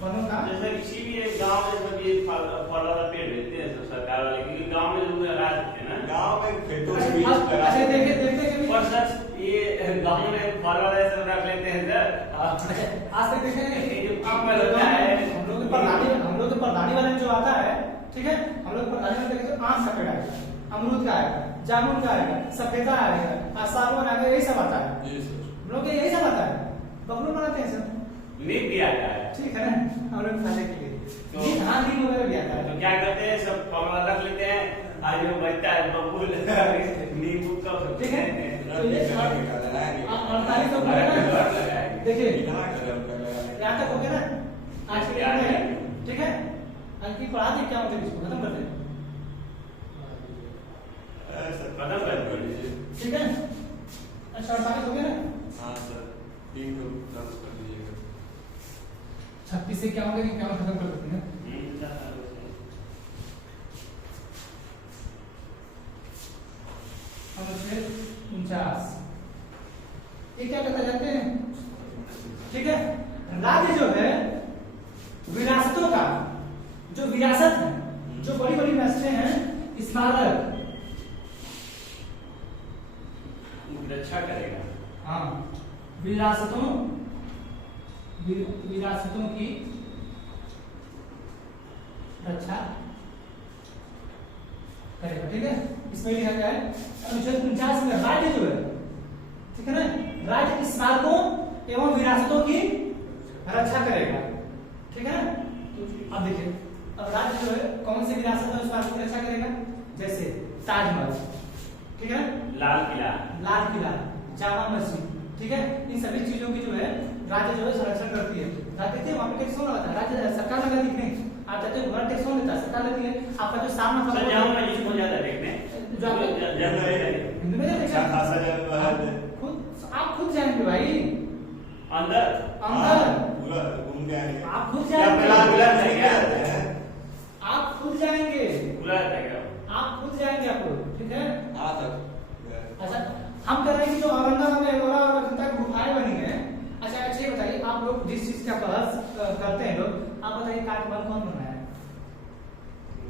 वनों का, जैसे किसी भी एक गांव में जब ये फल वाला पेड़ देते हैं तो सरकार वाले, क्योंकि गांव में लोग राज है ना, गांव में खेतों के बीच अच्छा लगा देखते कभी और सच ये गांव में फल वाला सब रख लेते हैं सर। आज तक देखे आप में लगता है हम लोग के प्रधानी वाले में जो आता है, ठीक है, हम लोग प्रधानी वाले देखे तो आम का पेड़ आएगा, अमरूद का आएगा, जामुन का आएगा, सफेदा आएगा, सागवान आएगा, यही सब आता है। जी सर, हम लोग यही सब आता है, बबलू बनाते हैं सब, नीम भी आता है, ठीक है ना, हम लोग खाने के लिए तो ये धान नीम वगैरह भी आता है। तो क्या करते हैं सब फल वाला रख लेते हैं, आज जो बचता है बबूल नींबू का सब, ठीक है। तो ये 48 तो देखिए यहाँ तक हो गया ना आज के लिए, ठीक है। अंकित पढ़ा दी क्या मतलब इसको खत्म कर दें, खत्म कर दीजिए, ठीक है। अच्छा 48 हो गया ना, हाँ सर, 3 को रद्द कर दीजिएगा। 36 से क्या होगा कि क्या खत्म कर देते हैं। अनुच्छेद 49 ये क्या कहता जानते हैं, ठीक है। राज्य जो है विरासतों का जो विरासत है, जो बड़ी बड़ी विरासतें हैं, स्मारक रक्षा करेगा, हाँ विरासतों की रक्षा करेगा, ठीक है। इसमें लिखा गया है अनुच्छेद 49 में राज्य जो है, ठीक है ना, राज्य स्मारकों एवं विरासतों की रक्षा करेगा, ठीक है ना। अब देखिए, अब राज्य जो है कौन से विरासत और स्मारकों की रक्षा करेगा, जैसे ताजमहल, ठीक है, लाल किला, जामा मस्जिद, ठीक है। इन सभी चीजों की जो है राज्य जो है संरक्षण करती है। देखते हैं वहां पे टैक्स कौन लगाता है, राज्य सरकार लगा दी नहीं, आप चाहते हो वहां टैक्स कौन लेता है, सरकार लेती है। आपका जो सामना सर जाऊं मैं इसको ज्यादा देखने जो हिंदू में अच्छा खासा जगह है, आप खुद जाएंगे भाई अंदर पूरा घूम के आएंगे, आप खुद क्या जाएंगे, मिला मिला नहीं क्या, आप खुद जाएंगे, खुला रहता है क्या? आप खुद जाएंगे आप लोग, ठीक है। हाँ सर। अच्छा हम कह रहे हैं कि जो औरंगाबाद में एलोरा और अजंता की गुफाएं बनी हैं, अच्छा ये बताइए आप लोग जिस चीज का बहस करते हैं लोग, आप बताइए काठमांडू कौन बनाया है?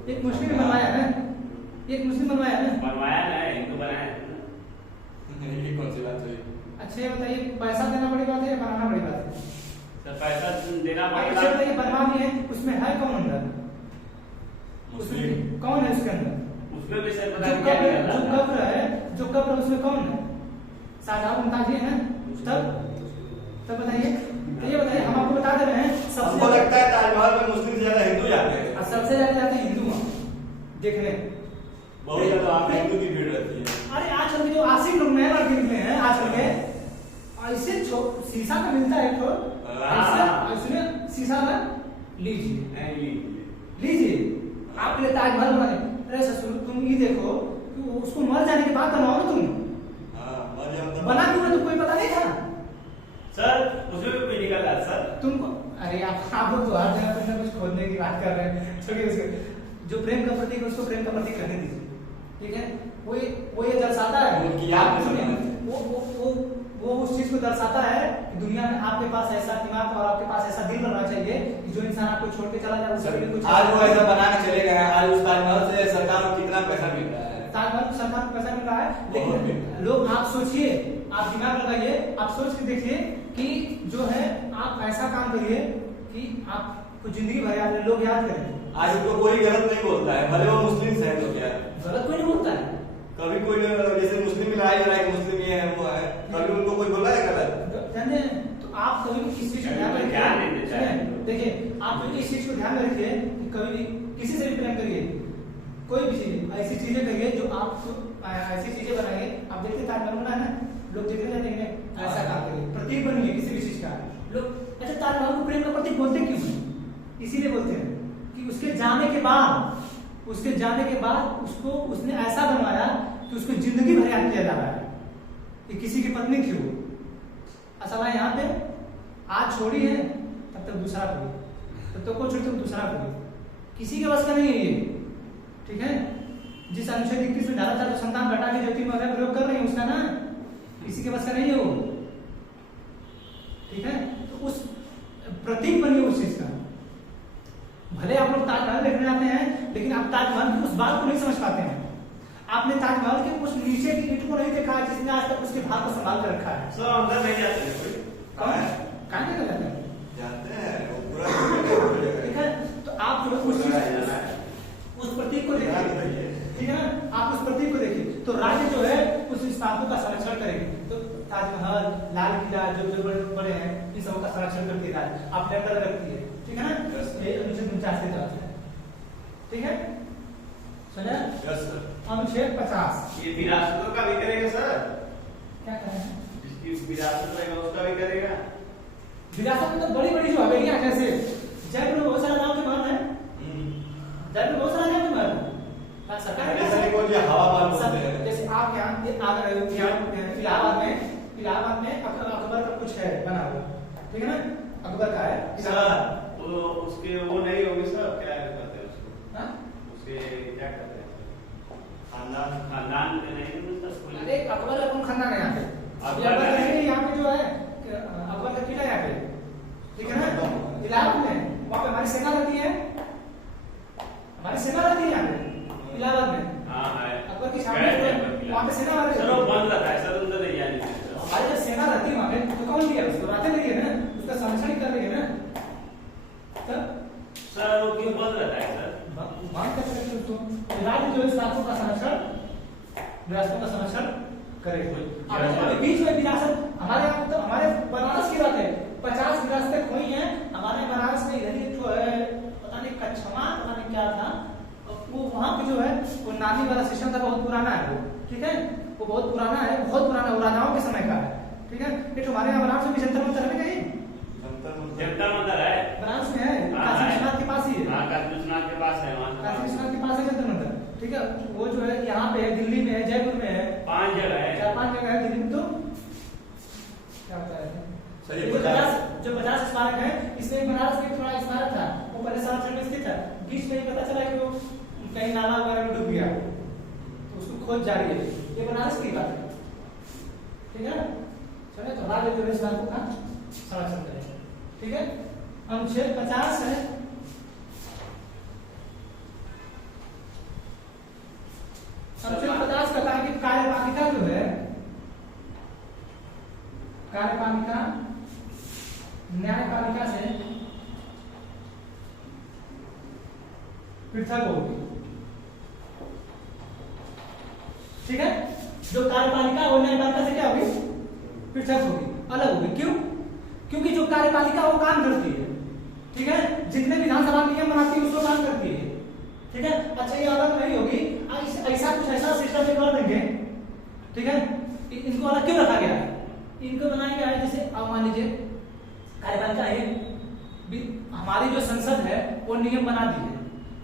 एक मुस्लिम ने बनवाया है, एक मुस्लिम बनवाया है, बनवाया ना, हिंदू बनाया है। ये कौन सी बात हुई? अच्छा ये बताइए पैसा देना बड़ी बात है या बनाना बड़ी बात है? सर पैसा देना अच्छा पड़ेगा, बताइए बनवा दिए उसमें है कौन अंदर, उसमें कौन है उसके अंदर, उसमें भी सर पता जो नहीं क्या कब्र निकल जो रहा है। कब्र है, जो कब्र उसमें कौन है, शाहजहां मुमताज ही है, तब बताइए। तो ये बताइए हम आपको बता दे रहे हैं हमको लगता है ताजमहल में मुस्लिम से ज्यादा हिंदू जाते हैं, सबसे ज्यादा जाते हैं हिंदू देखने, बहुत ज्यादा आप हिंदू की भीड़ रहती है। अरे आजकल के जो आशिक लोग नए लड़के निकले हैं आजकल के, ऐसे शीशा का मिलता है तो ऐसे शीशा ना लीजिए आपके लिए ताजमहल बनाने। अरे ससुर तुम ये देखो उसको मर जाने के बाद बनाओ ना तुम, बना क्यों ना, तो कोई पता नहीं था सर उसमें भी कोई निकल रहा है सर तुमको। अरे आप लोग तो हर जगह कुछ ना कुछ खोदने की बात कर रहे हैं, छोड़िए उसको। जो प्रेम का प्रतीक है उसको प्रेम का प्रतीक करने दीजिए, ठीक है। वो ये दर्शाता है उनकी याद में वो उस चीज को दर्शाता है कि दुनिया में आपके पास ऐसा दिमाग और आपके पास ऐसा दिल रहना चाहिए कि जो इंसान आपको छोड़ के चला जाए उसके लिए कुछ आज वो ऐसा बना के चले गए हैं, आज उस ताजमहल से सरकार को कितना पैसा मिल रहा है। ताजमहल को सरकार को पैसा मिल रहा है, लेकिन लोग, आप सोचिए, आप दिमाग लगाइए, आप सोच के देखिए कि जो है आप ऐसा काम करिए कि आपको जिंदगी भर याद रहे, लोग याद करें। आज उनको कोई गलत नहीं बोलता है, भले वो मुस्लिम है तो क्या है, गलत कोई नहीं बोलता है। कभी कोई जैसे मुस्लिम में लड़ाई लड़ाई मुस्लिम ये है वो है, कभी उनको कोई बोला है गलत? जाने तो आप कभी भी इस चीज को ध्यान में रखिए, देखिए आप इस चीज को ध्यान में रखिए कि कभी भी किसी से भी प्रेम करिए, कोई भी चीज ऐसी चीजें करिए जो आप ऐसी चीजें बनाइए। आप देखते ताजमहल बना है ना, लोग देखते ना, देखने ऐसा काम करिए, प्रतीक बनिए किसी भी चीज का। लोग अच्छा ताजमहल को प्रेम का प्रतीक बोलते क्यों हैं? इसीलिए बोलते हैं कि उसके जाने के बाद उसको उसने ऐसा बनवाया कि उसको जिंदगी भर याद किया जा रहा है कि किसी की पत्नी थी वो। असल है यहाँ पे आज छोड़ी है तब तक दूसरा कोई, तब तक को छोड़ी तब दूसरा कोई, किसी के बस का नहीं है ये, ठीक है। जिस अनुच्छेद 21 में धारा 4 संतान घटा के ज्योति में अगर प्रयोग कर रहे हैं उसका ना किसी के बस का नहीं है वो, ठीक है। तो उस प्रतीक बनिए उस चीज का। भले आप लोग ताजमहल देखने आते हैं लेकिन आप ताजमहल की उस बात को नहीं समझ पाते हैं। आपने ताजमहल के उस नीचे की ईंट को नहीं देखा है जिसने आज तक उसके भाग को संभाल कर रखा है। सर अंदर नहीं जाते हैं कोई? कहाँ नहीं जाते हैं? जानते हैं वो पूरा, ठीक है। तो आप जो उस प्रतीक को देखिए, ठीक है ना, आप उस प्रतीक को देखिए। तो राज्य जो है उस स्थानों का संरक्षण करेगी। तो ताजमहल, लाल किला जो बड़े बड़े हैं इन सबों का संरक्षण करती है राज्य, आप अंडर रखती है, ठीक है ना। ये अनुच्छेद 49 के तहत है, ठीक है। सुना? अनुच्छेद 50 ये विरासतों का भी करेगा सर? क्या करें? जिसकी विरासत रहेगा उसका भी करेगा? विरासत में तो बड़ी बड़ी जो हवेलियां जैसे जयपुर में बहुत सारा गांव के महल है, जयपुर में बहुत सारा गांव के महल है, सरकार हवा महल बोलते हैं। जैसे आप इलाहाबाद में अकबर का कुछ है बना हुआ, ठीक है ना, अकबर का है सर। वो उसके वो नहीं होगी सर, क्या कहते हैं उसको? हाँ? उसके क्या कहते हैं? खानदान में नहीं है सर। अरे अकबर का कौन खानदान है यहाँ पे? अकबर यहाँ पे जो है अकबर का किला यहाँ पे, ठीक है ना, इलाहाबाद में। वहाँ पे हमारी सेना रहती है, हमारी सेना रहती है यहाँ पे इलाहाबाद में। हाँ है। अकबर की शादी वहाँ पे सेना वाले सर वो बंद रहता है सर, अंदर नहीं जाने देते। हमारी जब सेना रहती है वहाँ पे तो कौन दिया उसको? रातें रही है ना, उसका संरक्षण ही कर रही है ना। सर वो क्यों बंद रहता है सर? मान कर सकते उसको राज्य जो इस रास्तों का संरक्षण, विरासतों का संरक्षण करे। बीच में विरासत हमारे यहाँ तो हमारे बनारस की बात है, 50 विरासतें खोई हैं हमारे बनारस में। इधर जो है पता नहीं कच्छमा पता नहीं क्या था वो, वहाँ पे जो है वो नानी वाला सिस्टम था, बहुत पुराना है वो, ठीक है, वो बहुत पुराना है, बहुत पुराना, वो राजाओं के समय का है, ठीक है। ये हमारे यहाँ बनारस में जंतर मंतर है कहीं? जंतर मंतर है बनारस में है, काशी विश्वनाथ के पास ही है। हाँ काशी विश्वनाथ के पास है, वहाँ काशी विश्वनाथ के पास है जंतर मंतर, ठीक है। वो जो है यहाँ पे है, दिल्ली में है, जयपुर में है, 5 जगह है, 4-5 जगह है दिल्ली में। तो क्या होता है सर जो 50 स्मारक है, इसमें बनारस में थोड़ा स्मारक था, वो पहले संरक्षण में स्थित था, बीच में पता चला कि वो कहीं नाला वगैरह में डूब गया, तो उसको खोज जारी है। ये बनारस की बात है, ठीक है। चलिए तो राज्य जो स्मारकों का संरक्षण करें, ठीक है। अनुच्छेद 50 है, अनुच्छेद 50 का कहा कि कार्यपालिका जो है, कार्यपालिका न्यायपालिका से पृथक होगी, ठीक है। जो कार्यपालिका वो न्यायपालिका से क्या होगी? पृथक होगी, अलग होगी। क्यों? क्योंकि जो कार्यपालिका वो काम करती है, ठीक है, जितने विधानसभा नियम बनाती है उसको काम करती है, ठीक है। अच्छा ये अलग नहीं होगी, ऐसा कुछ ऐसा सिस्टम में कर देंगे, ठीक है। इनको अलग क्यों रखा गया है? इनको बनाया गया है जैसे अब मान लीजिए कार्यपालिका है, हमारी जो संसद है वो नियम बना दी है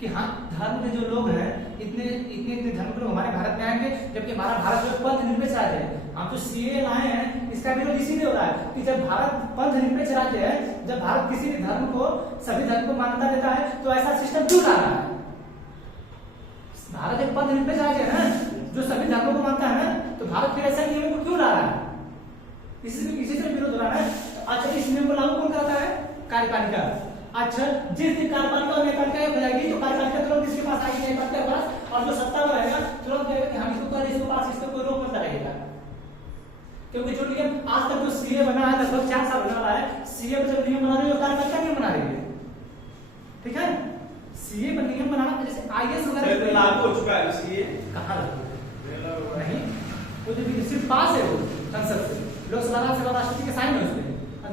कि हाँ धर्म के जो लोग हैं इतने इतने इतने धर्म के लोग हमारे भारत में आएंगे, जबकि हमारा भारत जो पंथ निरपेक्ष राज्य है, हम जो सीए लाए हैं इसका विरोध इसीलिए हो रहा है कि जब भारत पंथ निरपेक्ष राज्य है, जब भारत किसी भी धर्म को, सभी धर्म को मान्यता देता है, तो ऐसा सिस्टम क्यों ला रहा है? भारत एक पंथ निरपेक्ष राज्य है ना, जो सभी धर्मों को मानता है ना, तो भारत फिर ऐसा नियम को क्यों ला रहा है? इसी से विरोध हो रहा है। अच्छा, इस नियम को लागू कौन करता है? कार्यपालिका। अच्छा, जिस दिन कार्यपालिका और न्यायपालिका हो जाएगी तो कार्यपालिका तुरंत इसके पास आएगी, न्यायपालिका के पास, और जो सत्ता में रहेगा तुरंत कहेगा कि हम इसको कर, इसको पास, इसको कोई रोक मत लगाइएगा। क्योंकि जो नियम आज तक जो सीए बना है, लगभग 4 साल बना रहा है, सीए पर जब नियम बना रहे हो कार्यपालिका नियम बना रही है, ठीक है। सीए पर नियम बनाना, जैसे आईएएस वगैरह लागू हो चुका है सीए, कहां लागू नहीं, वो जो सिर्फ पास है वो संसद से, लोकसभा से राष्ट्रपति के साइन है उसपे,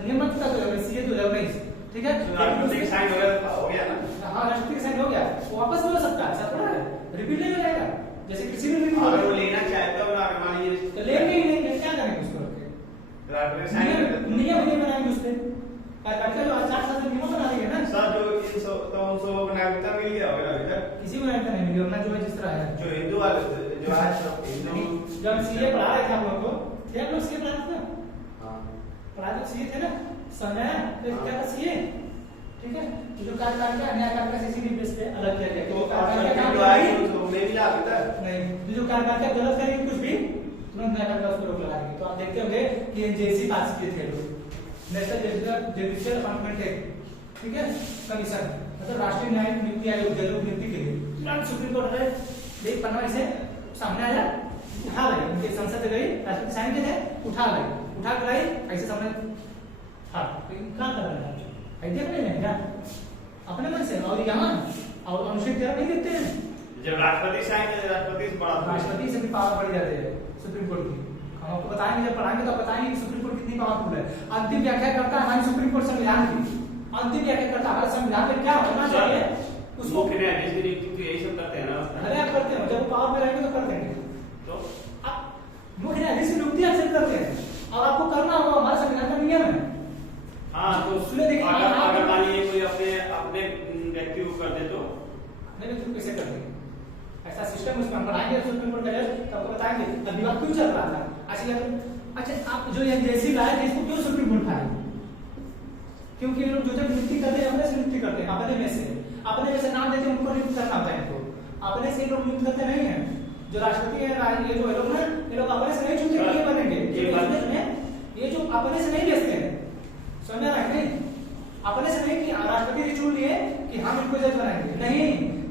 नियम बन चुका है सीए 2019, ठीक है। राष्ट्रपति का साइन हो गया ना? हाँ, राष्ट्रपति का साइन हो गया, वो वापस भी हो सकता है, सब पड़ा है, रिपीट नहीं हो जाएगा, जैसे किसी भी अगर वो लेना चाहे तो मान लीजिए तो लेंगे ही नहीं, क्या करेंगे उसको? राष्ट्रपति साइन नियम नहीं बनाएंगे उसपे, कार्यपालिका जो 4 साल से नियम बना रही है ना सर, जो 300 नागरिकता मिल गया होगा अभी तक? किसी को नागरिकता नहीं मिली, अपना जो है जिस तरह है, जो हिंदू वाले जो आज हिंदू, जब सीए पढ़ा रहे थे आप लोगों को, थे आप लोग सीए पढ़ा थे ना? हाँ। पढ़ा तो सीए थे ना, समय तो क्या था सीए, ठीक है। जो कार्यपालिका न्यायपालिका से सीधी बेस पे अलग किया गया, तो कार्यपालिका जो आई तो नहीं मिला अभी तक नहीं, जो कार्यपालिका गलत करेगी कुछ भी तुरंत न्यायपालिका उसको रोक लगा देगी। तो आप देखते होंगे कि एनजेसी पास किए थे लोग, नेशनल जुडिशियल अपॉइंटमेंट एक्ट, ठीक है, कमीशन, मतलब राष्ट्रीय न्यायिक नियुक्ति आयोग, जजों की नियुक्ति के लिए तुरंत सुप्रीम कोर्ट है देख पन्ना इसे सामने आया, उठा लाई, उनके संसद से गई, राष्ट्रपति साइन के थे, उठा के लाई, ऐसे सामने हाँ, क्या कर रहे हैं देख रहे हैं क्या अपने मन से? और यहाँ और अनुच्छेद 13 नहीं देखते हैं, जब राष्ट्रपति साइन है, राष्ट्रपति से बड़ा राष्ट्रपति से भी पावर बढ़ जाते हैं सुप्रीम कोर्ट की। हम आपको बताएंगे, जब पढ़ाएंगे तो बताएंगे कि सुप्रीम कोर्ट कितनी पावरफुल है। अंतिम व्याख्या करता है हमारी सुप्रीम कोर्ट संविधान की, अंतिम व्याख्या करता है हमारे संविधान में क्या होना चाहिए उसको, मुख्य न्यायाधीश की नियुक्ति तो यही सब करते हैं ना? अरे आप करते हो, जब पावर में रहेंगे तो कर देंगे, तो आप मुख्य न्यायाधीश की नियुक्ति अक्सर करते हैं, और आपको करना होगा, हमारे संविधान का नियम है। हाँ, तो उसमें देखिए अगर मानिए कोई अपने व्यक्ति को कर दे तो नहीं तो कैसे कर देंगे? ऐसा सिस्टम उसमें हम पढ़ाएंगे सुप्रीम कोर्ट का जज, तो आपको बताएंगे अभी बात क्यों चल रहा था। अच्छा आप जो ये जैसी लाए थे इसको क्यों सुप्रीम कोर्ट फाड़े? क्योंकि लोग जो जब नियुक्ति करते हैं अपने से नियुक्ति करते हैं, अपने में से नाम देते हैं, उनको नियुक्त करना होता है इनको, अपने से लोग नियुक्त करते नहीं है। जो राष्ट्रपति है ये जो लोग ना, ये लोग अपने से नहीं चुनते कि ये बनेंगे, ये जो अपने से नहीं बेचते हैं, समझ रहा है नहीं? अपने से नहीं कि राष्ट्रपति चुन लिए कि हम इनको जज बनाएंगे, नहीं,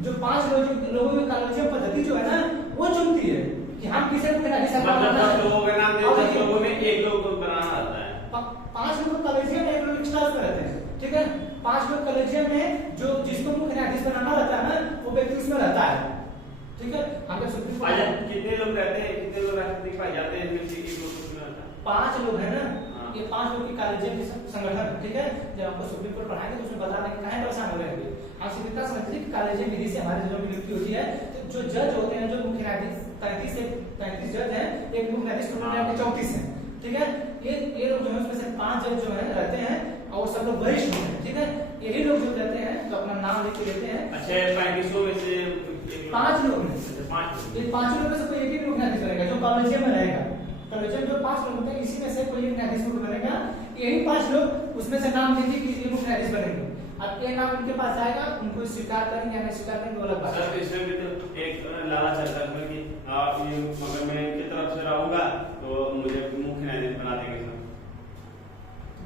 जो 5 लोगों की कॉलेजियम पद्धति जो है ना वो चुनती है कि हम किसे मतलब 10 लोगों के नाम दे, 10 लोगों में एक लोग को बनाना आता है। 5 लोग कॉलेजियम में, 1 लोग एक्स्ट्रा रहते हैं, ठीक है। 5 लोग कॉलेजियम में जो जिसको मुख्य न्यायाधीश बनाना रहता है ना वो व्यक्ति उसमें रहता है, ठीक है। हम जब सुप्रीम कोर्ट कितने लोग रहते हैं, कितने लोग राष्ट्रपति के पास जाते हैं, इनमें से एक लोग उसमें रहता है। 5 लोग है ना, ये 5 लोग की कॉलेजियम संगठन, ठीक है। जब आपको सुप्रीम कोर्ट पढ़ाएंगे तो उसमें बता देंगे कहां परेशान हो रहे हैं। आप सीधा समझिए कि कॉलेजियम विधि से हमारे जजों की नियुक्ति होती है, तो जो जज होते हैं, जो मुख्य न्यायाधीश 33 जज हैं, एक मुख्य न्यायाधीश टोटल 34 हैं, ठीक है। ये लोग जो है उसमें से 5 जज जो है रहते हैं और सब लोग वरिष्ठ होते हैं, ठीक है। यही लोग जो रहते हैं तो अपना नाम लिख के लेते हैं। अच्छा 3500 में से 5 लोग में, 5 लोग में से कोई एक ही मुख्य न्यायाधीश बनेगा जो कॉलेजियम में रहेगा। कॉलेजियम जो 5 लोग होते हैं इसी में से कोई एक न्यायाधीश बनेगा, यही 5 लोग उसमें से नाम देंगे कि ये मुख्य न्यायाधीश बनेंगे। अब ये नाम उनके पास आएगा, उनको स्वीकार करेंगे या नहीं स्वीकार करेंगे अलग बात है। सर इसमें भी तो एक लालच चलता है कि आप ये अगर मैं इनकी तरफ से रहूंगा तो मुझे मुख्य न्यायाधीश बना देंगे सर।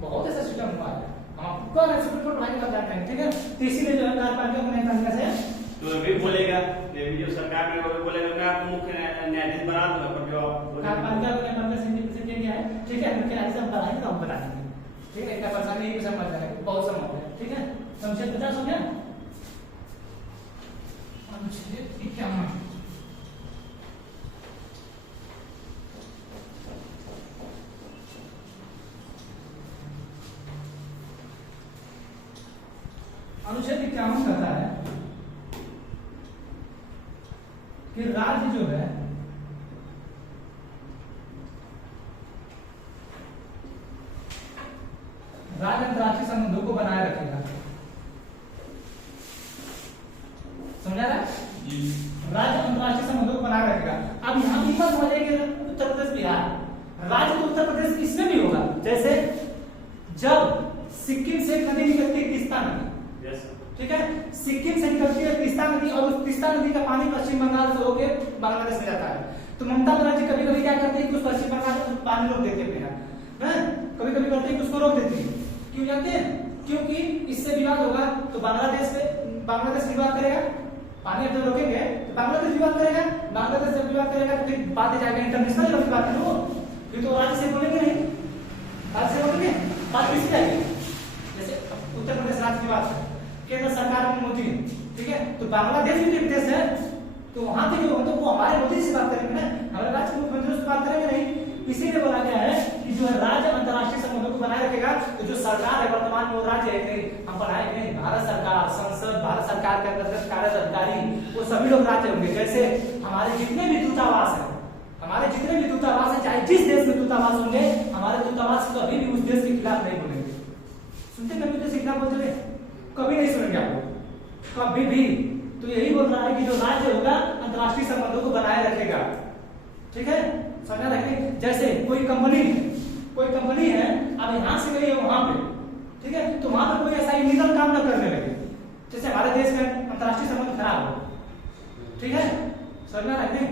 बहुत ऐसा सिस्टम हुआ है, हम आपको कौन है सुप्रीम कोर्ट भाई का जानते हैं, ठीक है। तो इसीलिए जो है कार्यपालिका को न्यायपालिका से तो अभी बोलेगा, ये भी जो सरकार में वो बोलेगा मैं आपको मुख्य न्यायाधीश बना दूंगा, पर जो आप कार्यपालिका को न्यायपालिका से रिप्रेजेंट किया है, ठीक है। मुख्य न्यायाधीश हम बनाएंगे तो हम बता देंगे, ठीक है। इतना परेशानी नहीं समझ जाएगा, बहुत समझ है, ठीक है। संक्षेप 50 हो गया। अनुच्छेद 51 अनुच्छेद 51 कहता है कि राज्य जो है राज्य अंतर्राष्ट्रीय संबंधों को बनाए रखेगा, समझा रहा है? राज्य अंतर्राष्ट्रीय संबंधों को बनाए रखेगा। अब यहाँ भी मत समझिए उत्तर प्रदेश बिहार, राज्य तो उत्तर प्रदेश इसमें भी होगा, जैसे जब सिक्किम से नदी निकलती है तीस्ता नदी, ठीक है। सिक्किम से निकलती है तीस्ता नदी और उस तीस्ता नदी का पानी पश्चिम बंगाल से होकर बांग्लादेश में जाता है। तो ममता बनर्जी कभी कभी क्या करते हैं कि उस पश्चिम बंगाल में पानी रोक देते हैं। है, कभी कभी करती है कि उसको रोक देती है। क्यों जानते हैं? क्योंकि इससे विवाद होगा तो बांग्लादेश विवाद करेगा, पानी जब रोकेंगे तो बांग्लादेश विवाद करेगा, बांग्लादेश जब विवाद करेगा तो फिर बात जाएगा इंटरनेशनल लेवल की बात है वो, फिर तो राज्य से बोलेंगे नहीं, राज्य से बोलेंगे बात किसी जाएगी। जैसे उत्तर प्रदेश राज्य की बात है, केंद्र सरकार में मोदी, ठीक है, तो बांग्लादेश भी एक देश है, तो वहां पे जो तो वो हमारे मोदी से बात करेंगे ना, हमारे राज्य मुख्यमंत्री से बात करेंगे नहीं। इसीलिए बोला गया है कि जो है राज्य अंतर्राष्ट्रीय संबंधों को बनाए रखेगा। तो जो सरकार है वर्तमान में वो राज्य है नहीं, हम पढ़ाएंगे नहीं, भारत सरकार, संसद, भारत सरकार के अंतर्गत कार्य अधिकारी वो सभी लोग राज्य होंगे। जैसे हमारे जितने भी दूतावास है, हमारे जितने भी दूतावास है, चाहे जिस देश में दूतावास होंगे, हमारे दूतावास कभी भी उस देश के खिलाफ नहीं बोलेंगे। सुनते कभी देश के खिलाफ बोलते हैं? कभी नहीं सुनेंगे आपको, कभी भी। तो यही बोल रहा है कि जो राज्य होगा अंतर्राष्ट्रीय संबंधों को बनाए रखेगा, ठीक है, समझा रखेंगे। जैसे कोई कंपनी है, अब यहाँ से गई है वहां पे, ठीक है, तो वहां पर कोई ऐसा इलीगल काम न करने लगे, जैसे हमारे देश में अंतर्राष्ट्रीय संबंध खराब हो, ठीक है, समझा रखेंगे।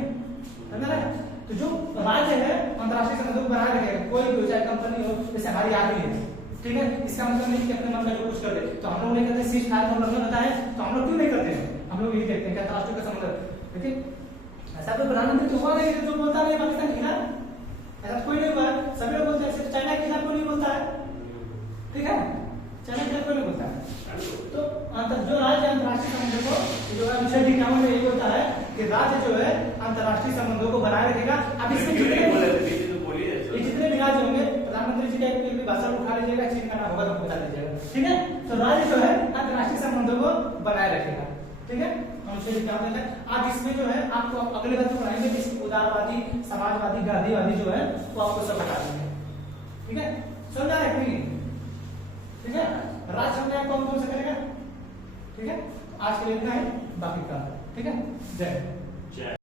तो जो राज्य है अंतर्राष्ट्रीय संबंधों को बनाए रखेगा, कोई भी चाहे कंपनी हो, जैसे हमारी आर्मी है, ठीक है, इसका मतलब नहीं कि अपने मन का जो कुछ कर दे। तो हम लोग नहीं करते, सीज फायर हम लोग होता है, तो हम लोग क्यों नहीं करते हैं? हम लोग यही देखते हैं कि अंतर्राष्ट्रीय का संबंध, ठीक है। ऐसा कोई प्रधानमंत्री तो हुआ नहीं जो बोलता नहीं पाकिस्तान के खिलाफ, ऐसा कोई नहीं हुआ। सभी लोग बोलते हैं, सिर्फ चाइना के खिलाफ कोई नहीं बोलता है, ठीक है, चाइना के खिलाफ कोई नहीं बोलता है। तो जो राज्य अंतर्राष्ट्रीय संबंधों को, जो अनुच्छेद 51 में यही बोलता है कि राज्य जो है अंतर्राष्ट्रीय संबंधों को बनाए रखेगा। अब इसमें जितने भी राज्य होंगे, प्रधानमंत्री जी का एक भी भाषण उठा लीजिएगा, चीन का नाम होगा तो बता दीजिएगा, ठीक है। तो राज्य जो है अंतर्राष्ट्रीय संबंधों को बनाए रखेगा, ठीक है। आज इसमें जो है आपको अगले बार पढ़ाएंगे, जिसमें उदारवादी, समाजवादी, गांधीवादी जो है वो आपको सब बता देंगे, ठीक है। समझा रखेंगे, ठीक है। राज्य हमने कौन कौन से करेगा, ठीक है। आज के लिए इतना है, बाकी का, ठीक है। जय